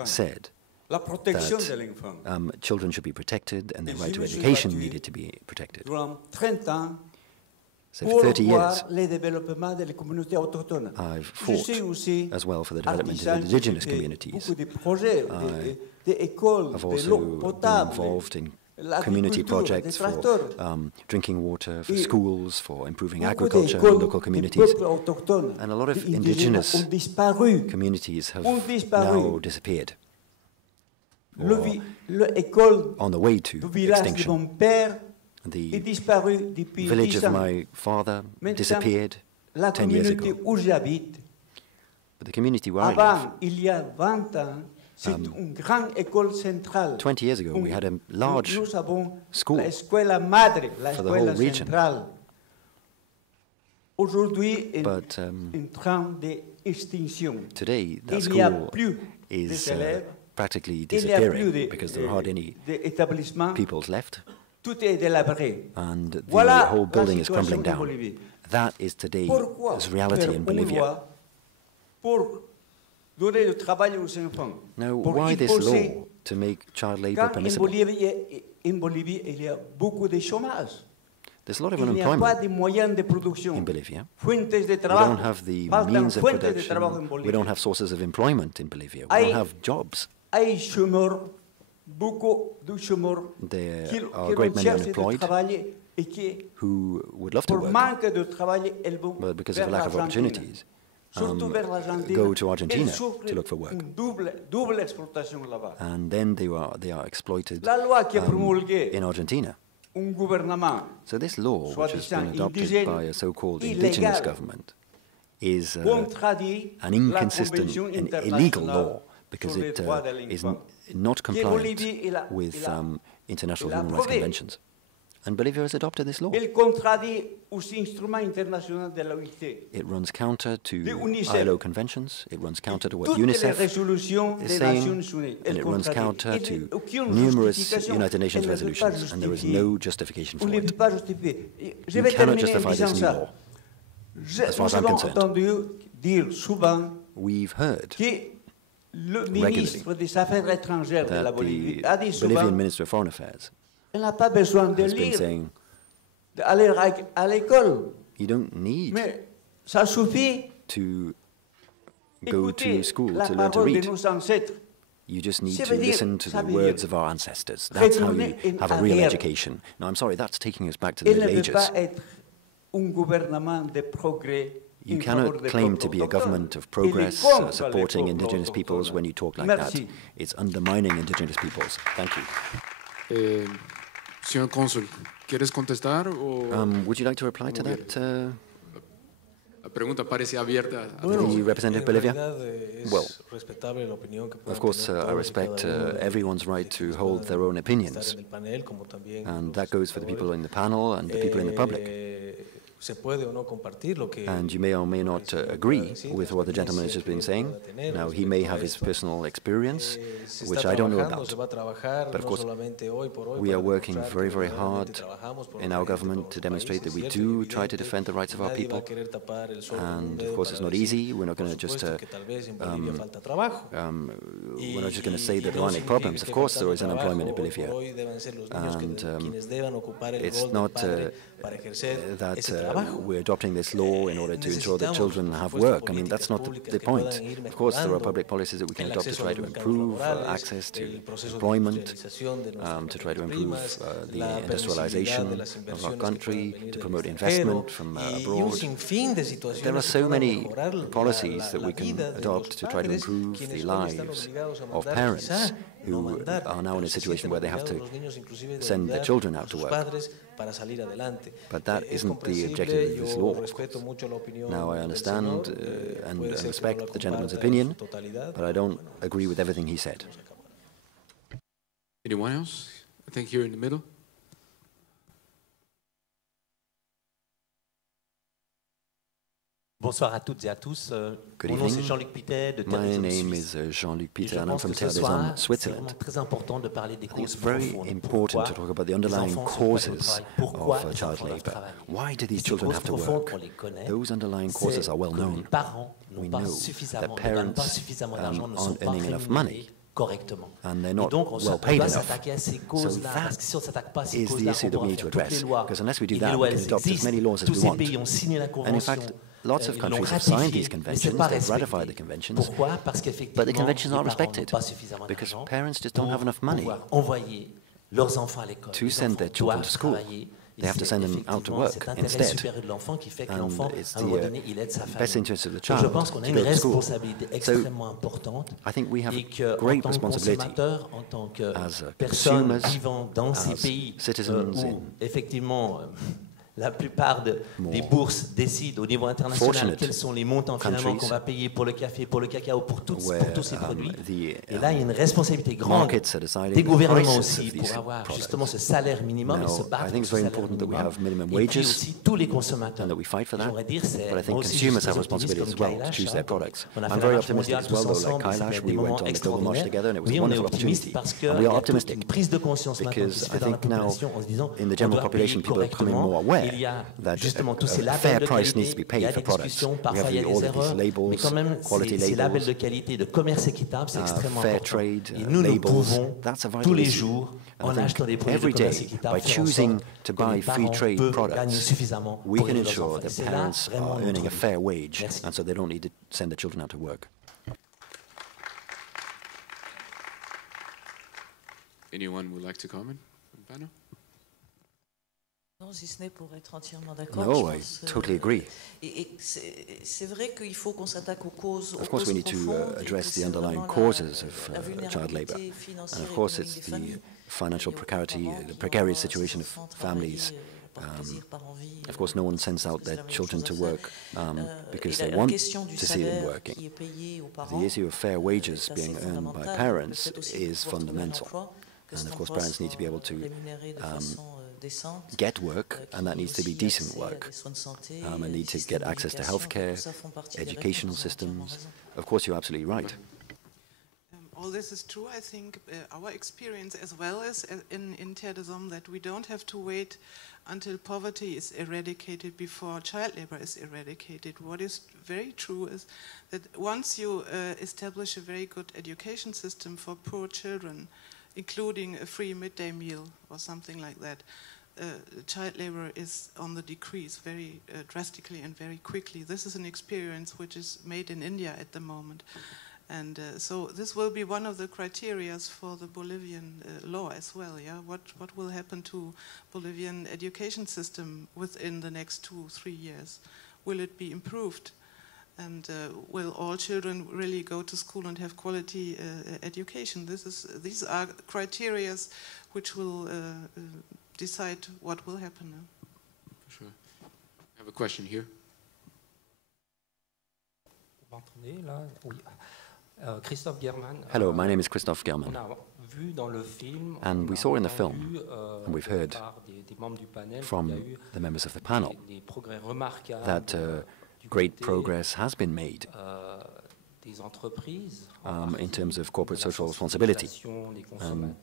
said that children should be protected and their right to education needed to be protected. So for 30 years, I've fought as well for the development of indigenous communities. I've also been involved in community projects for drinking water, for schools, for improving agriculture in local communities. And a lot of indigenous communities have now disappeared, or on the way to extinction. The village of my father disappeared 10 years ago. But the community where I live, 20 years ago, we had a large school for the whole region. But today, that school is practically disappearing because there are hardly any pupils left. And the whole building is crumbling down. That is today's reality in Bolivia. donner le travail aux enfants. Now, Pour why this imposer, law to make child labor quand permissible? en Bolivie, il y a beaucoup de chômage. There's a lot of Il n'y a pas unemployment de moyens de production. in Bolivia. Fuentes de We trabajo. don't have the Faltan means of fuentes de trabajo en production. Bolivia. We don't have sources of employment in Bolivia. We Hay- don't have jobs. Hay chômeurs, beaucoup de chômeurs There qui are a great many recherchent de unemployed travailler et qui, who would love to pour work, manque de travail, elles vont but because vers of a lack of l'Argentine. opportunities, Surtout vers l'Argentine. go to Argentina Elles souffrent to look for work. une double exploitation là-bas. and then they are exploited La loi qui a promulgué in Argentina. un gouvernement So this law, which has been soi-disant adopted indigène, by a so-called illégal, indigenous government, is contradit an la inconsistent Convention and illegal internationale law because sur les it droits de is l'enfant. not compliant Bolivie, il a- with il a- international il a human rights approuvé. conventions. And Bolivia has adopted this law. Elle contradit aux instruments internationaux de l'OIT. It runs counter to De UNICEF. ILO conventions, it runs counter to what Toutes les UNICEF résolutions is des saying, Nations Unies, and elle it runs contradit. counter Et to aucune numerous justification. United Nations Elle ne peut pas resolutions, and there is justifier. no justification On for ne peut it. pas justifier. Je You vais cannot terminer en justify disant this new ça. law. Je- As far as Nous I'm avons concerned. entendu dire souvent We've heard que le Regularly. ministre des Affaires étrangères de la that Bolivie the a dit souvent Bolivian Minister of Foreign Affairs qu'elle n'a pas besoin de has been lire, saying, d'aller à l'école. you don't need Mais ça suffit to go to d'écouter school la to learn to parole de read. nos ancêtres. You just need Ça to veut dire- listen to ça the veut words dire of our ancestors. That's how you retourner en have a real arrière. education. No, I'm sorry, that's taking us back to the Elle ne Middle peut pas Ages. être un gouvernement de progrès. You en faveur cannot des claim peuples to be a autochtones. government of Il est progress contre les supporting peuples indigenous peoples autochtones. when you talk like Merci. that. It's undermining indigenous peoples. Thank you. Señor Cónsul, ¿quieres contestar o Would you like to reply to that, la pregunta parece abierta? the representative of Bolivia? Well, respetable la opinión que of course, I respect everyone's right to hold their own opinions, and that goes for the people in the panel and the people in the public. Se puede o no compartir lo que And you may or may not agree with what the gentleman has just been saying. Now, he may have his personal experience, which I don't know about. But of course, we are working very, very hard in our government to demonstrate that we do try to defend the rights of our people. And of course, it's not easy. We're not going to just we're not just going to say that there aren't any problems. Of course, there is unemployment in Bolivia, and it's not that we're adopting this law in order to ensure that children have work. I mean, that's not the point. Of course, there are public policies that we can adopt to try to improve access to employment, to try to improve the industrialization of our country, to promote investment from abroad. There are so many policies that we can adopt to try to improve the lives of parents who are now in a situation where they have to send their children out to work. But that isn't the objective of this law, of course. Now, I understand and respect the gentleman's opinion, but I don't agree with everything he said. Anyone else? I think here in the middle. Bonsoir à toutes et à tous. Good Mon nom c'est evening. Jean-Luc Pittet de Terre, My name is Jean-Luc Et Peter, je and I'm pense from que Terre, ce soir, c'est Switzerland. vraiment très important de parler des I think causes it's very profondes. important to talk about the underlying causes Pourquoi of les child enfants doivent labour. travailler? Why do Et these ces children causes have to profondes, work? on les connaît. Those underlying C'est causes are well que known. les parents We n'ont pas know suffisamment, that ne gagnent pas parents suffisamment d'argent, ne sont aren't pas earning enough rémunérés money, correctement. and they're Et not donc on well doit paid enough. s'attaquer à ces causes-là, that parce que si on ne s'attaque pas à ces is the causes-là, issue on that we pourra need to faire toutes les address. lois. Because unless we do Et that, les we lois, can elles adopt as existent. many laws as Tous we ces want. pays ont signé la And in convention. fact, lots of Ils l'ont countries have signed ratifiée, these mais conventions, c'est pas they've ratified respecté. the conventions, Pourquoi? Parce qu'effectivement, but the conventions les aren't parents n'ont respected pas suffisamment because d'argent parents just don't have enough money pour pouvoir envoyer leurs enfants à l'école. to Les send enfants their children doivent to school. travailler. They have to send them out to work C'est l'intérêt instead. supérieur de l'enfant qui fait que And l'enfant, it's à un moment the donné, il aide sa best famille. interest of the Donc child je pense qu'on a to une go to school. responsabilité extrêmement importante I think we have et a qu'en great tant que responsibility consommateur, en tant que as personne consumers, vivant dans ces as pays citizens où in effectivement la plupart des more bourses décident au niveau international fortunate quels sont les montants finalement countries qu'on va payer pour le café, pour le cacao, pour tous ces produits. the Et là, il y a une responsabilité grande markets are deciding des the gouvernements prices aussi of pour these avoir products. justement ce salaire minimum et se Now, battre I think pour it's ce very salaire important that we minimum. have minimum Et puis wages aussi tous les consommateurs. and that we fight for that. J'aimerais dire, c'est But I think moi aussi, consumers je have suis très responsibility as optimiste well comme to choose Kailash, their products. on a I'm fait la very marche optimistic mondiale as well, tous though, like ensemble, Kailash, c'était we des went moments on the global march extraordinaires. together and it was Oui, a on est wonderful optimiste opportunity. parce qu'il And we y are a toute optimistic une prise de conscience maintenant qui because se I fait dans la think now population en se disant in the on general doit population payer people are becoming more correctement aware that a fair price needs to be paid for products. We have all of these labels, quality labels, fair trade labels. That's a vital issue. And I think every day, by choosing to buy free trade products, we can ensure that parents are earning a fair wage, and so they don't need to send their children out to work. Anyone would like to comment? Non, si ce n'est pour être entièrement d'accord. No, I totally agree. C'est vrai qu'il faut qu'on s'attaque aux causes. Of course, we need to address the underlying causes of child labor. And of course, it's the financial precarity, the precarious situation of families. Of course, no one sends out their children to work because they want to see them working. The issue of fair wages being earned by parents is fundamental. And of course, parents need to be able to get work, and that needs to be decent work. And need to get access to healthcare, educational systems. Of course, you're absolutely right. All this is true. I think our experience as well as in Terre, that we don't have to wait until poverty is eradicated before child labor is eradicated. What is very true is that once you establish a very good education system for poor children, including a free midday meal or something like that, child labor is on the decrease very drastically and very quickly. This is an experience which is made in India at the moment. And so this will be one of the criteria for the Bolivian law as well. Yeah, what will happen to Bolivian education system within the next 2-3 years? Will it be improved? And will all children really go to school and have quality education? These are criteria which will decide what will happen now. For sure. I have a question here. Hello, my name is Christophe German. And we saw in the film, and we've heard from the members of the panel, that great progress has been made in terms of corporate social responsibility,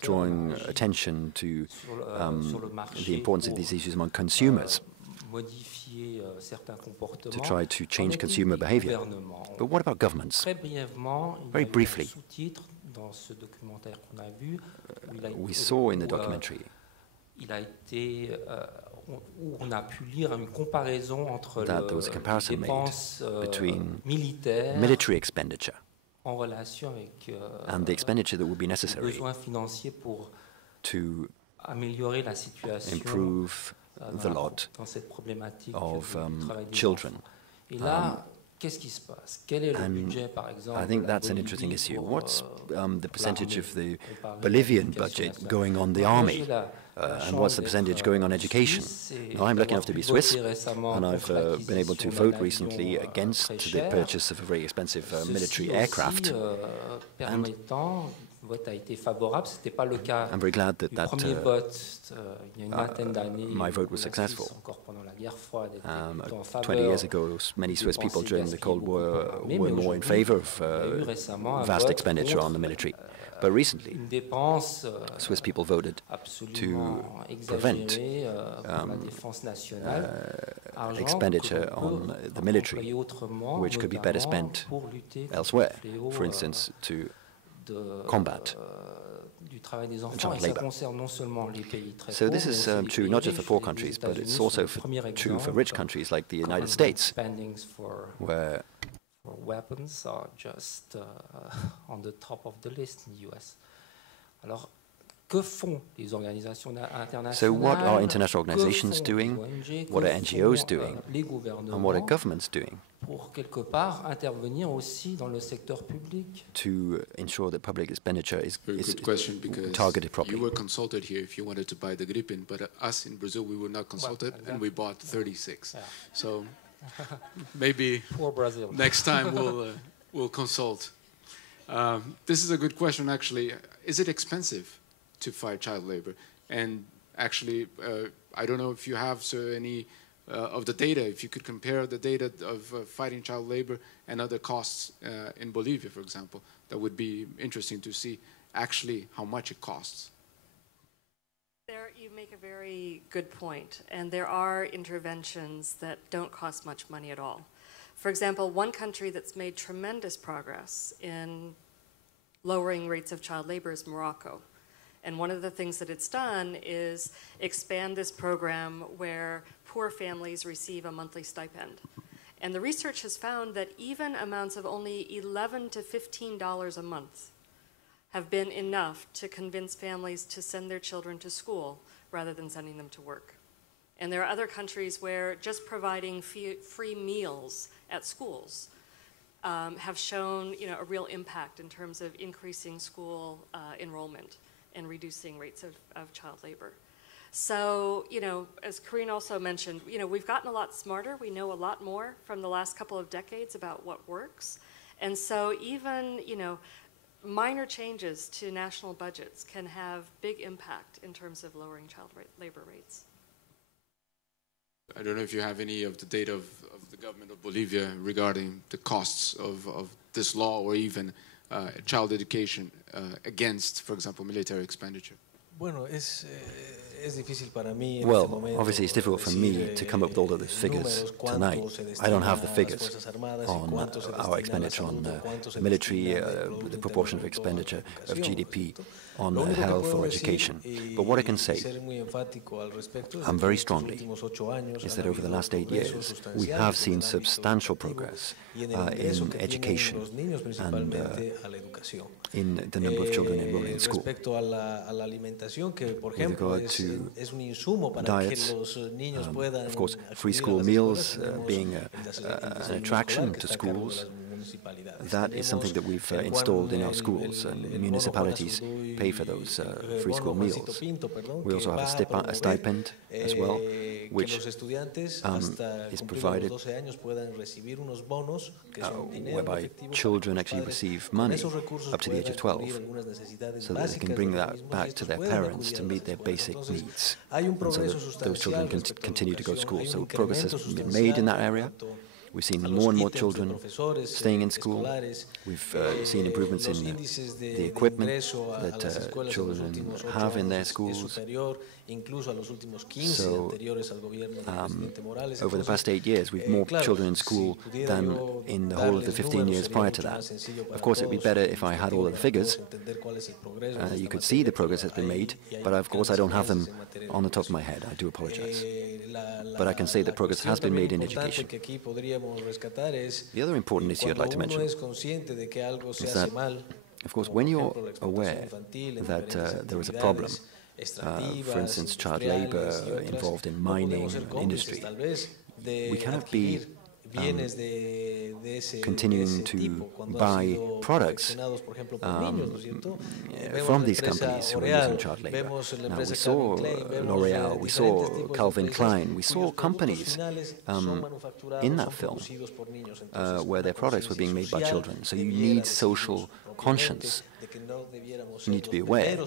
drawing attention to the importance of these issues among consumers, to try to change consumer behavior. But what about governments? Very briefly, we saw in the documentary that there was a comparison made between military expenditure and the expenditure that would be necessary to improve the lot of children. And I think that's an interesting issue. What's the percentage of the Bolivian budget going on the army? And what's the percentage going on education? Now, I'm lucky enough to be Swiss, and I've been able to vote recently against the purchase of a very expensive military aircraft. And I'm very glad that my vote was successful. 20 years ago, many Swiss people during the Cold War were more in favor of vast expenditure on the military. But recently, Swiss people voted to prevent expenditure on the military, which could be better spent elsewhere, for instance, to combat child labor. So this is true not just for poor countries, but it's also true for rich countries like the United States, where weapons are just on the top of the list in the US. Alors, que font les organisations internationales? So what are international organizations doing? What are NGOs doing? And what are governments doing? Pour quelque part intervenir aussi dans le secteur public. To ensure that public expenditure is targeted properly. You were consulted here if you wanted to buy the Gripen, but us in Brazil we were not consulted, and we bought 36. Yeah. So maybe next time we'll consult. This is a good question, actually. Is it expensive to fight child labor? And actually, I don't know if you have any of the data. If you could compare the data of fighting child labor and other costs in Bolivia, for example, that would be interesting to see actually how much it costs. There, you make a very good point, and there are interventions that don't cost much money at all. For example, one country that's made tremendous progress in lowering rates of child labor is Morocco. And one of the things that it's done is expand this program where poor families receive a monthly stipend. And the research has found that even amounts of only $11 to $15 a month have been enough to convince families to send their children to school rather than sending them to work. And there are other countries where just providing free meals at schools have shown, you know, a real impact in terms of increasing school enrollment and reducing rates of child labor. So, you know, as Corinne also mentioned, you know, we've gotten a lot smarter. We know a lot more from the last couple of decades about what works. And so even, you know, minor changes to national budgets can have big impact in terms of lowering child labor rates. I don't know if you have any of the data of the government of Bolivia regarding the costs of this law or even child education against, for example, military expenditure. Well, obviously it's difficult for me to come up with all of those figures tonight. I don't have the figures on our expenditure on military, the proportion of expenditure of GDP on health or education. But what I can say, very strongly, is that over the last 8 years, we have seen substantial progress in education and in the number of children enrolling in school. With regard to diets, of course, free school meals being an attraction to schools, that is something that we've installed in our schools, and municipalities pay for those free school meals. We also have a stipend as well, which is provided whereby children actually receive money up to the age of 12 so that they can bring that back to their parents to meet their basic needs, and so that those children can continue to go to school. So progress has been made in that area. We've seen more and more children staying in school. We've seen improvements in the equipment that children have in their schools. So, over the past 8 years, we've more children in school than in the whole of the 15 years prior to that. Of course, it would be better if I had all of the figures. You could see the progress has been made, but of course I don't have them on the top of my head. I do apologize. But I can say that progress has been made in education. The other important issue I'd like to mention is that, of course, when you're aware that there is a problem, for instance, child labor involved in mining and industry, we cannot be continuing to buy products from these companies who are using child labor. Now, we saw L'Oreal, we saw Calvin Klein, we saw companies in that film where their products were being made by children. So you need social conscience. You need to be aware.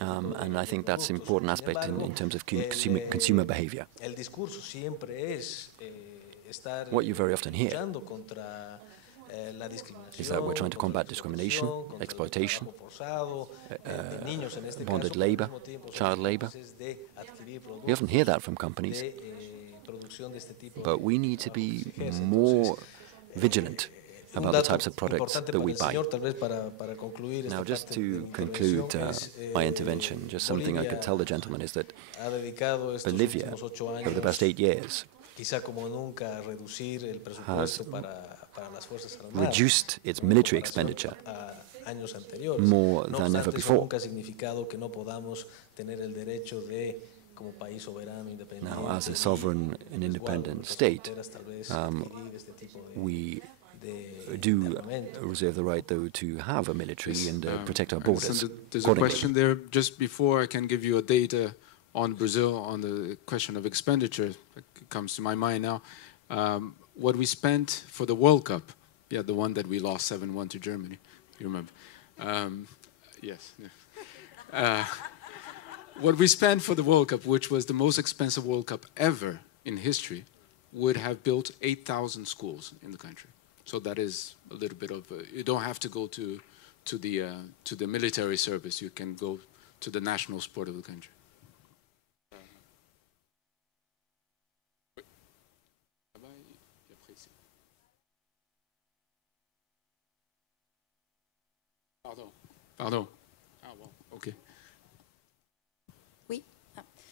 And I think that's an important aspect in terms of consumer behavior. What you very often hear is that we're trying to combat discrimination, exploitation, bonded labor, child labor. We often hear that from companies, but we need to be more vigilant about the types of products that we buy. Now, just to conclude my intervention, just something I could tell the gentleman is that Bolivia, over the past 8 years, has reduced its military expenditure more than ever before. Now, as a sovereign and independent state, we do reserve the right, though, to have a military and protect our borders. There's a question there just before I can give you a data on Brazil, on the question of expenditure, that comes to my mind now. What we spent for the World Cup, yeah, the one that we lost 7-1 to Germany, you remember? Yes. What we spent for the World Cup, which was the most expensive World Cup ever in history, would have built 8,000 schools in the country. So that is a little bit of you don't have to go to the military service. You can go to the national sport of the country. Pardon. Pardon. Ah bon, ok. Oui.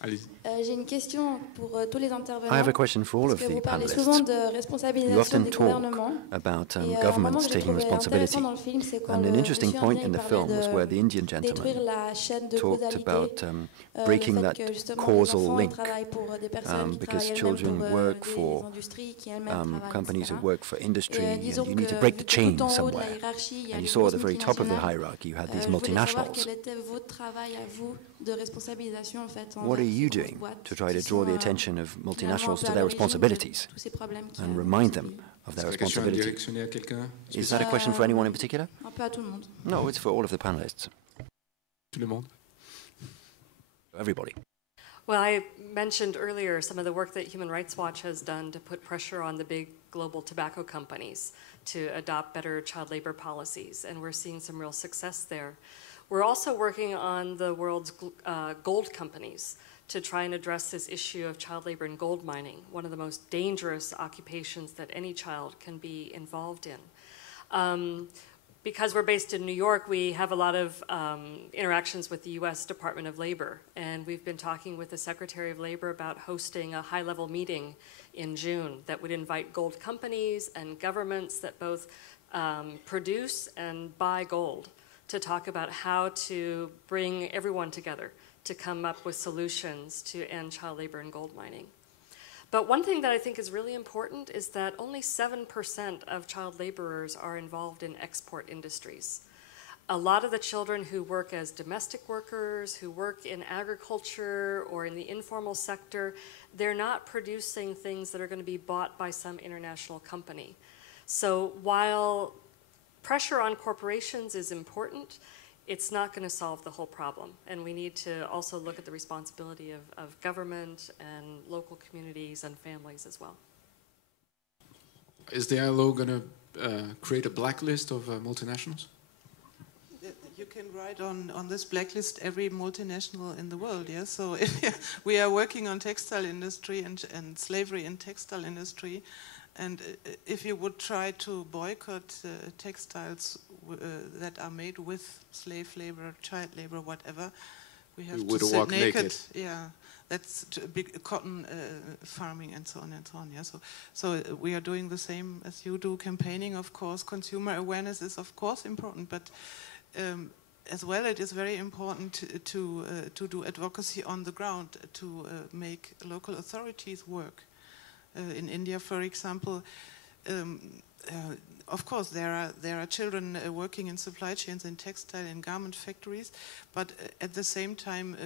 Allez-y. J'ai une question pour tous les intervenants. I have a question for all of the Vous parlez panelists. souvent de You responsabilisation often des talk gouvernements. about Et governments que j'ai taking trouvé responsibility. intéressant dans le film, c'est quand And an le interesting monsieur point indien, in the il film parlait was where the Indian de détruire gentleman la chaîne de talked causalité, about le breaking fait that que justement causal les enfants link, travaillent pour des personnes qui because travaillent children elles-mêmes work pour for des industries qui elles-mêmes travaillent, companies who etc. work for industry, Et and disons you need que to break the vu que chain tout en haut de la somewhere. hiérarchie, il y a And you les saw at grosses the very top of the multinationales. hierarchy, you had these Je voulais savoir multinationals. quel était votre travail à vous de responsabilisation en fait What are envers ces you grosses doing boîtes to try to qui draw sont, the attention of finalement un multinationals peu to à their l'origine de responsibilities tous ces problèmes qu'il y a and dans remind ces them pays? of their Est-ce que la question est responsibility? directionnée à quelqu'un? Is that a question for anyone in particular? Un peu à tout le monde. No, it's for all of the panelists. Tout le monde. Everybody. Well, I mentioned earlier some of the work that Human Rights Watch has done to put pressure on the big global tobacco companies to adopt better child labor policies, and we're seeing some real success there. We're also working on the world's gold companies to try and address this issue of child labor and gold mining, one of the most dangerous occupations that any child can be involved in. Because we're based in New York, we have a lot of interactions with the US Department of Labor, and we've been talking with the Secretary of Labor about hosting a high-level meeting in June that would invite gold companies and governments that both produce and buy gold to talk about how to bring everyone together to come up with solutions to end child labor and gold mining. But one thing that I think is really important is that only 7% of child laborers are involved in export industries. A lot of the children who work as domestic workers, who work in agriculture or in the informal sector, they're not producing things that are going to be bought by some international company. So while pressure on corporations is important, it's not going to solve the whole problem. And we need to also look at the responsibility of government and local communities and families as well. Is the ILO going to create a blacklist of multinationals? You can write on this blacklist every multinational in the world, yes? So we are working on textile industry and slavery in textile industry. And if you would try to boycott textiles that are made with slave labor, child labor, whatever, we have to sit naked. Yeah, that's big cotton farming and so on and so on. Yeah, so we are doing the same as you do, campaigning, of course. Consumer awareness is, of course, important, but as well, it is very important to do advocacy on the ground to make local authorities work. In India, for example, of course, there are children working in supply chains in textile and garment factories, but at the same time,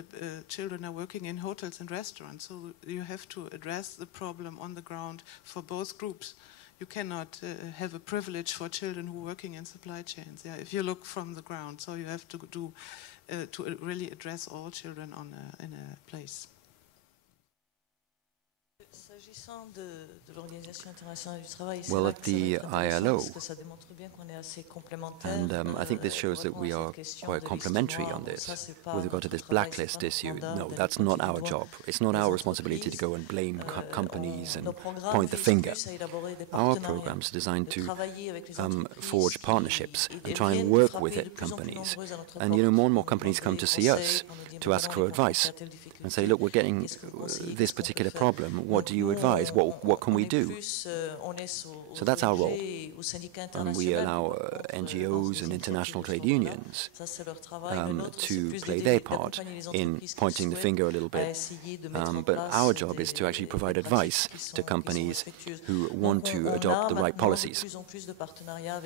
children are working in hotels and restaurants. So you have to address the problem on the ground for both groups. You cannot have a privilege for children who are working in supply chains. Yeah, if you look from the ground, so you have to do to really address all children in a place. Well, at the ILO, and I think this shows that we are quite complementary on this. With regard to this blacklist issue, no, that's not our job. It's not our responsibility to go and blame companies and point the finger. Our programs are designed to forge partnerships and try and work with companies. And you know, more and more companies come to see us to ask for advice and say, look, we're getting this particular problem. What do you advise? What can we do? So that's our role. And we allow NGOs and international trade unions to play their part in pointing the finger a little bit. But our job is to actually provide advice to companies who want to adopt the right policies.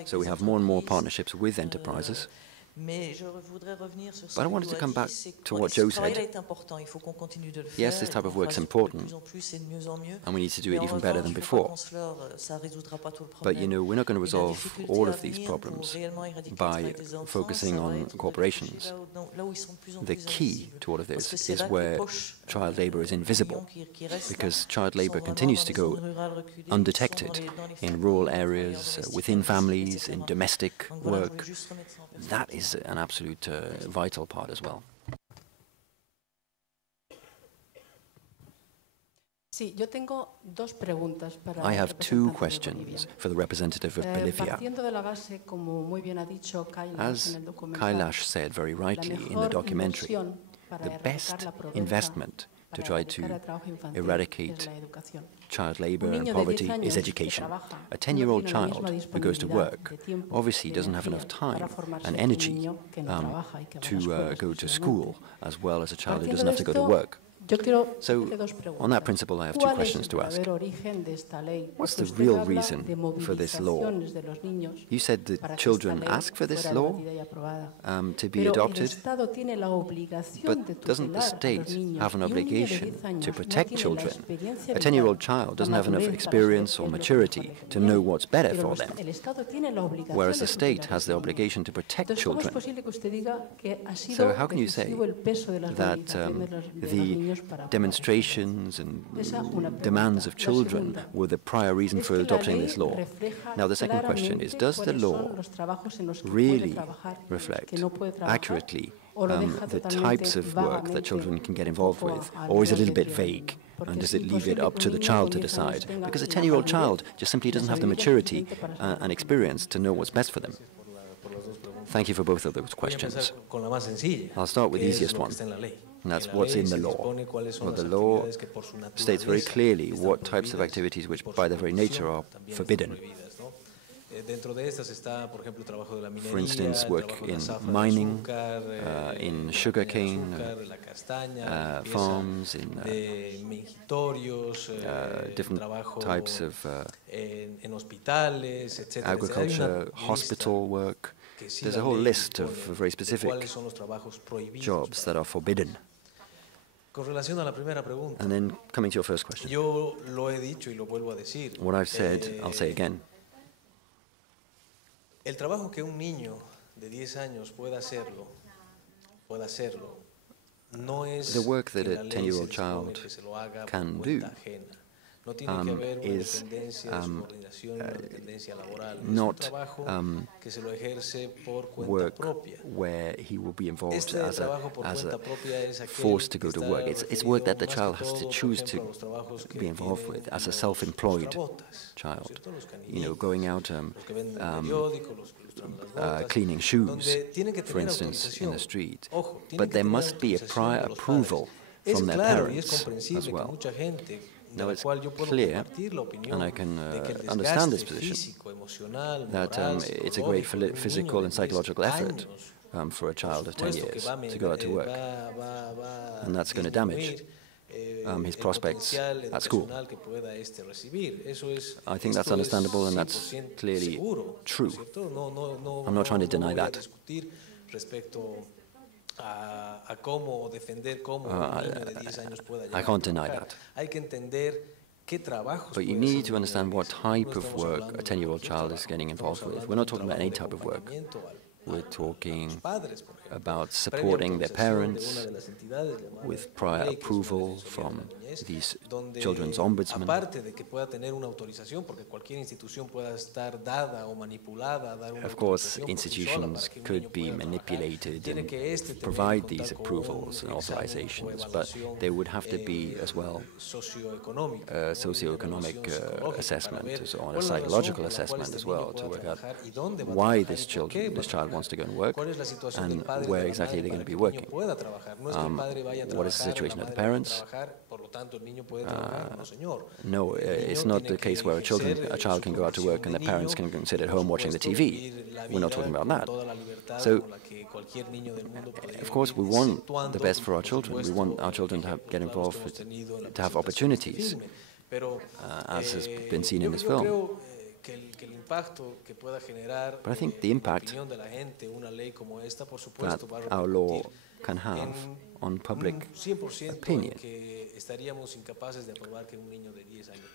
So we have more and more partnerships with enterprises. But I wanted to come back to what Joe said. Yes, this type of work is important, and we need to do it even better than before. But you know, we're not going to resolve all of these problems by focusing on corporations. The key to all of this is where child labor is invisible, because child labor continues to go undetected in rural areas, within families, in domestic work. That is an absolute vital part as well. I have two questions for the representative of Bolivia. As Kailash said very rightly in the documentary, the best investment to try to eradicate child labor and poverty is education. A 10-year-old child who goes to work obviously doesn't have enough time and energy to go to school, as well as a child who doesn't have to go to work. So, on that principle, I have two questions to ask. What's the real reason for this law? You said that children ask for this law to be adopted, but doesn't the state have an obligation to protect children? A 10-year-old child doesn't have enough experience or maturity to know what's better for them, whereas the state has the obligation to protect children. So how can you say that the demonstrations and demands of children were the prior reason for adopting this law? Now, the second question is, does the law really reflect accurately the types of work that children can get involved with, or is it a little bit vague? And does it leave it up to the child to decide? Because a 10-year-old child just simply doesn't have the maturity and experience to know what's best for them. Thank you for both of those questions. I'll start with the easiest one, and that's what's in the law. Well, the law states very clearly what types of activities which by their very nature are forbidden. For instance, work in mining, in sugarcane farms, in different types of agriculture, hospital work. There's a whole list of very specific jobs that are forbidden. And then coming to your first question, what I've said, I'll say again. El trabajo que un niño de 10 años pueda hacerlo, no es the work that a 10-year-old child can do is not work where he will be involved as a force to go to work. It's work that the child has to choose to be involved with as a self-employed child. You know, going out cleaning shoes, for instance, in the street. But there must be a prior approval from their parents as well. Now, it's clear, and I can understand this position, that it's a great physical and psychological effort for a child of 10 years to go out to work, and that's going to damage his prospects at school. I think that's understandable, and that's clearly true. I'm not trying to deny that. I can't deny that. But you need to understand what type of work a 10-year-old child is getting involved with. We're not talking about any type of work. We're talking about supporting their parents with prior approval from these children's ombudsmen. Of course, institutions could be manipulated and provide these approvals and authorizations, but there would have to be as well a socioeconomic assessment and a psychological assessment as well to work out why this child wants to go and work and where exactly they're going to be working. What is the situation of the parents? No, it's not the case where a child can go out to work and the parents can sit at home watching the TV. We're not talking about that. So, of course, we want the best for our children. We want our children to get involved, to have opportunities, as has been seen in this film. But I think the impact that our law can have on public opinion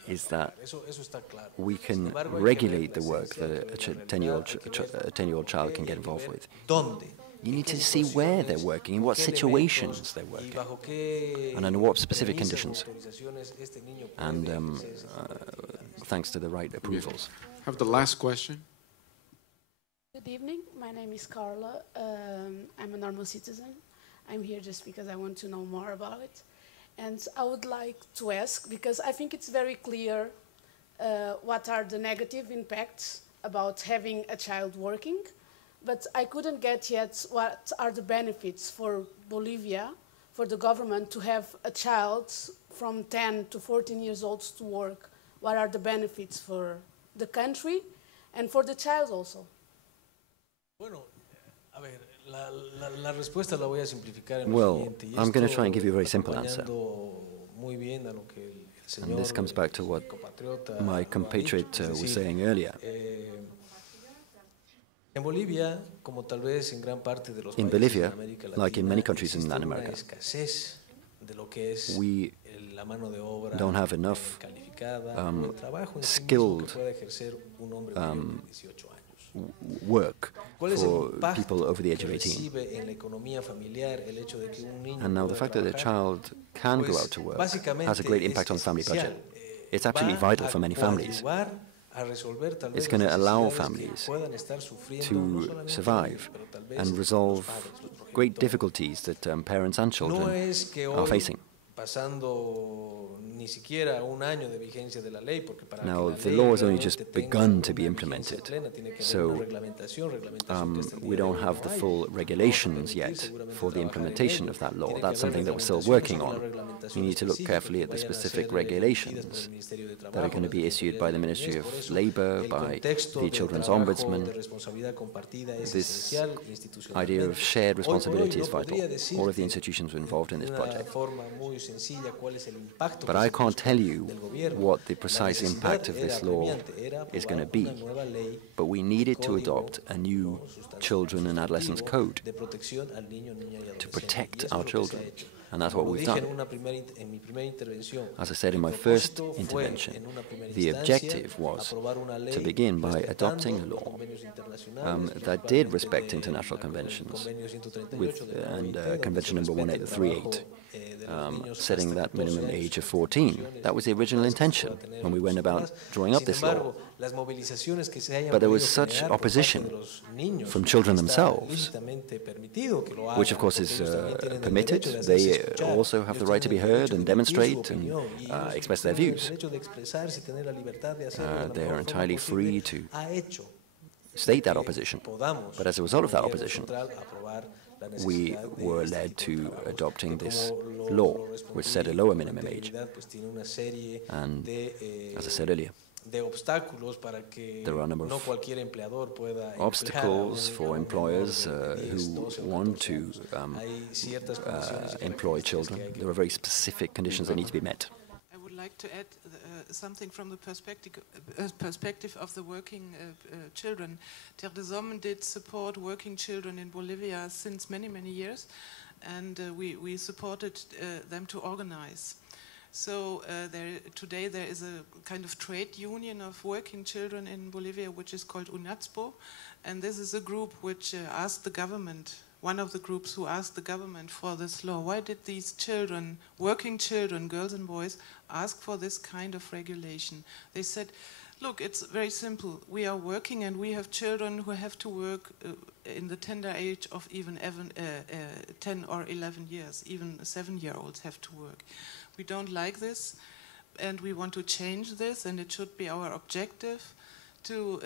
is that we can regulate the work that a 10-year-old child can get involved with. You need to see where they're working, in what situations they're working, and under what specific conditions, and thanks to the right approvals. I have the last question. Good evening. My name is Carla. I'm a normal citizen. I'm here just because I want to know more about it. And I would like to ask, because I think it's very clear what are the negative impacts about having a child working, but I couldn't get yet what are the benefits for Bolivia, for the government to have a child from 10 to 14 years old to work. What are the benefits for the country and for the child also? Bueno, a ver, la respuesta la voy a simplificar en Well, lo siguiente. I'm going to try and give you a very simple answer. Muy bien a lo que el And this comes back to what my compatriot was saying earlier. En Bolivia, como tal vez en gran parte de los In países Bolivia, de América Latina, like in many countries in existe Latin una America, escasez de lo que es we la mano de obra don't have enough calificada o el trabajo en sí mismo skilled que pueda ejercer un hombre mayor de 18 años. work ¿Cuál es el for impacto people over the age que of 18. recibe en la economía familiar el hecho de que un niño And now the pueda fact that a trabajar? child can go out to work has a great impact on the family budget. It's absolutely vital for many families. It's going to allow families to survive and resolve great difficulties that parents and children are facing. Now, the law has only just begun to be implemented, so we don't have the full regulations yet for the implementation of that law. That's something that we're still working on. We need to look carefully at the specific regulations that are going to be issued by the Ministry of Labour, by the Children's Ombudsman. This idea of shared responsibility is vital. All of the institutions are involved in this project. But I can't tell you what the precise impact of this law is going to be. But we needed to adopt a new children and adolescents code to protect our children. And that's what we've done. As I said in my first intervention, the objective was to begin by adopting a law that did respect international conventions, and Convention number 1838, setting that minimum age of 14. That was the original intention when we went about drawing up this law. But there was such opposition from children themselves, which of course is permitted. They also have the right to be heard and demonstrate and express their views. They are entirely free to state that opposition. But as a result of that opposition, we were led to adopting this law, which set a lower minimum age. And as I said earlier, there are a number of obstacles for employers who want to employ children. There are very specific conditions that need to be met. I would like to add something from the perspective of the working children. Terre des Hommes did support working children in Bolivia since many, many years, and we supported them to organize. So today there is a kind of trade union of working children in Bolivia, which is called UNATSPO, and this is a group which asked the government, one of the groups who asked the government for this law. Why did these children, working children, girls and boys, ask for this kind of regulation? They said, look, it's very simple. We are working and we have children who have to work in the tender age of even 10 or 11 years. Even 7-year-olds have to work. We don't like this, and we want to change this, and it should be our objective to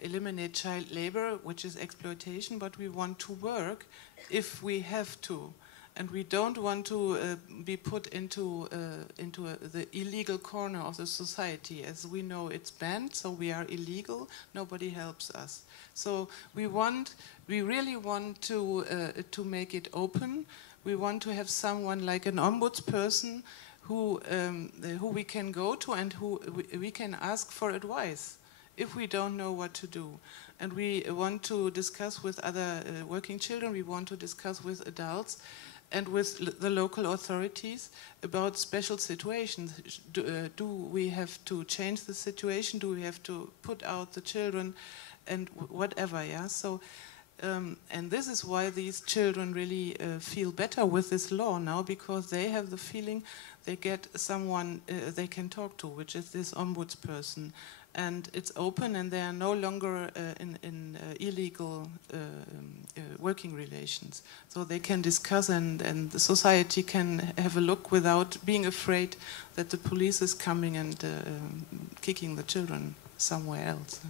eliminate child labor, which is exploitation, but we want to work if we have to. And we don't want to be put into the illegal corner of the society. As we know, it's banned, so we are illegal. Nobody helps us. So we really want to make it open. We want to have someone like an ombudsperson who we can go to and who we can ask for advice if we don't know what to do. And we want to discuss with other working children. We want to discuss with adults and with the local authorities about special situations. Do we have to change the situation? Do we have to put out the children and whatever, yeah? So, and this is why these children really feel better with this law now, because they have the feeling they get someone they can talk to, which is this ombudsperson. And it's open, and they are no longer in illegal working relations. So they can discuss and the society can have a look without being afraid that the police is coming and kicking the children somewhere else.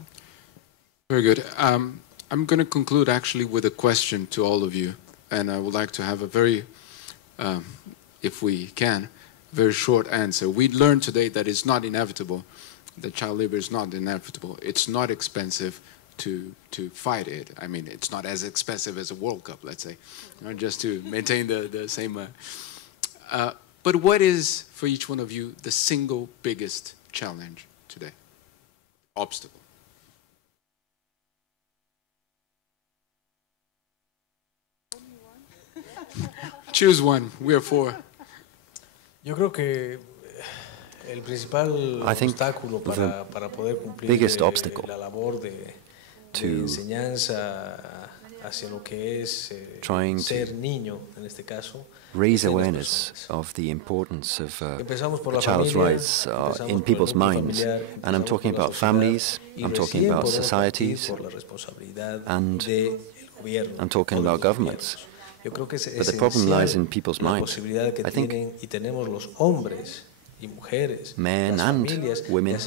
Very good. I'm going to conclude actually with a question to all of you, and I would like to have a very, if we can, very short answer. We learned today that it's not inevitable, that child labor is not inevitable. It's not expensive to fight it. I mean, it's not as expensive as a World Cup, let's say, just to maintain the same. But what is, for each one of you, the single biggest challenge today? Obstacle. Choose one. We are four. Yo creo que el principal obstáculo para poder cumplir la labor de enseñanza hacia lo que es ser niño en este caso. Raise awareness of the importance of a child's rights in people's minds. And I'm talking about families, I'm talking about societies, and I'm talking about governments. But the problem lies in people's minds. I think men and women,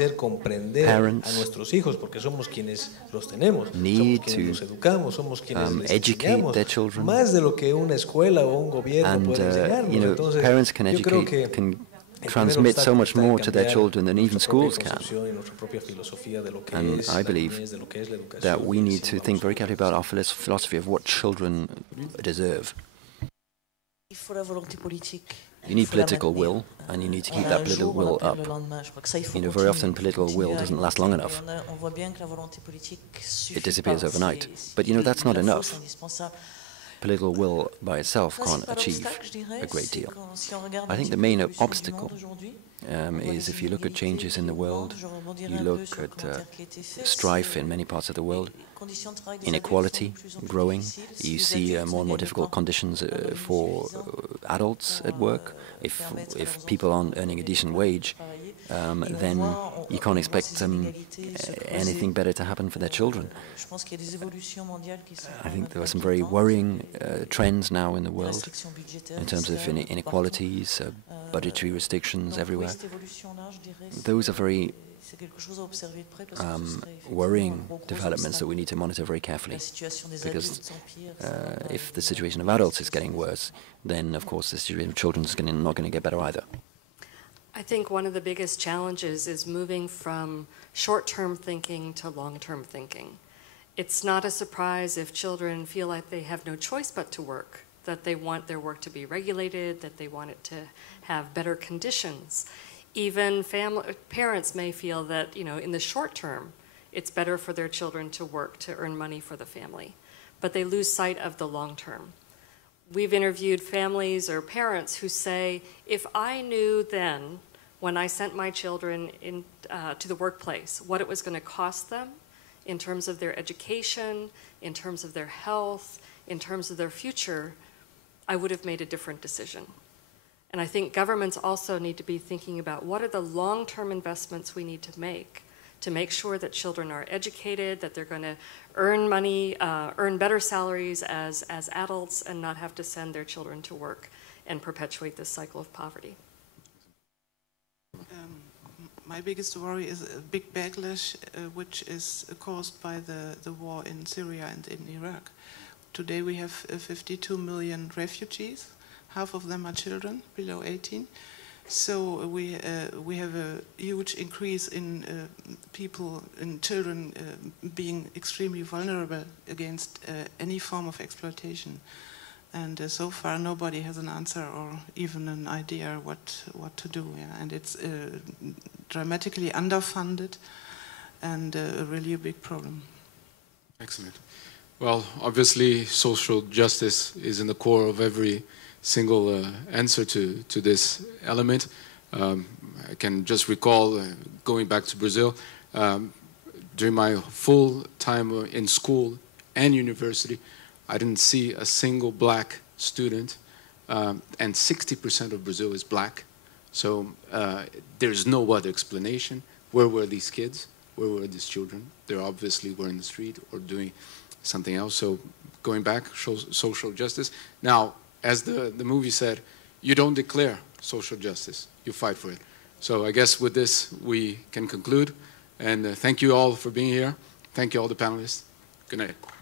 parents, need to educate their children. And, parents can educate, can transmit so much more to their children than even schools can. And I believe that we need to think very carefully about our philosophy of what children deserve. You need political will, and you need to keep that political will up. Very often political will doesn't last long enough. It disappears overnight. But that's not enough. Political will by itself can't achieve a great deal. I think the main obstacle is if you look at changes in the world, you look at strife in many parts of the world, inequality growing, you see more and more difficult conditions for adults at work. If people aren't earning a decent wage, then you can't expect anything better to happen for their children. I think there are some very worrying trends now in the world in terms of inequalities, budgetary restrictions everywhere. Those are very worrying developments that we need to monitor very carefully, because if the situation of adults is getting worse, then of course the situation of children is not going to get better either. I think one of the biggest challenges is moving from short-term thinking to long-term thinking. It's not a surprise if children feel like they have no choice but to work, that they want their work to be regulated, that they want it to have better conditions. Even parents may feel that, in the short term, it's better for their children to work to earn money for the family, but they lose sight of the long term. We've interviewed families or parents who say, if I knew then, when I sent my children to the workplace, what it was going to cost them in terms of their education, in terms of their health, in terms of their future, I would have made a different decision. And I think governments also need to be thinking about what are the long-term investments we need to make sure that children are educated, that they're going to earn money, earn better salaries as adults, and not have to send their children to work and perpetuate this cycle of poverty. My biggest worry is a big backlash which is caused by the war in Syria and in Iraq. Today we have 52 million refugees. Half of them are children below 18. So we have a huge increase in children being extremely vulnerable against any form of exploitation. And so far nobody has an answer or even an idea what to do. Yeah? And it's dramatically underfunded and really a big problem. Excellent. Well, obviously social justice is in the core of every single answer to this element. I can just recall going back to Brazil, during my full time in school and university, I didn't see a single black student, and 60% of Brazil is black. So there's no other explanation. Where were these kids? Where were these children? They obviously were in the street or doing something else. So going back, social justice. Now, as the movie said, you don't declare social justice, you fight for it. So I guess with this, we can conclude. And thank you all for being here. Thank you all the panelists. Good night.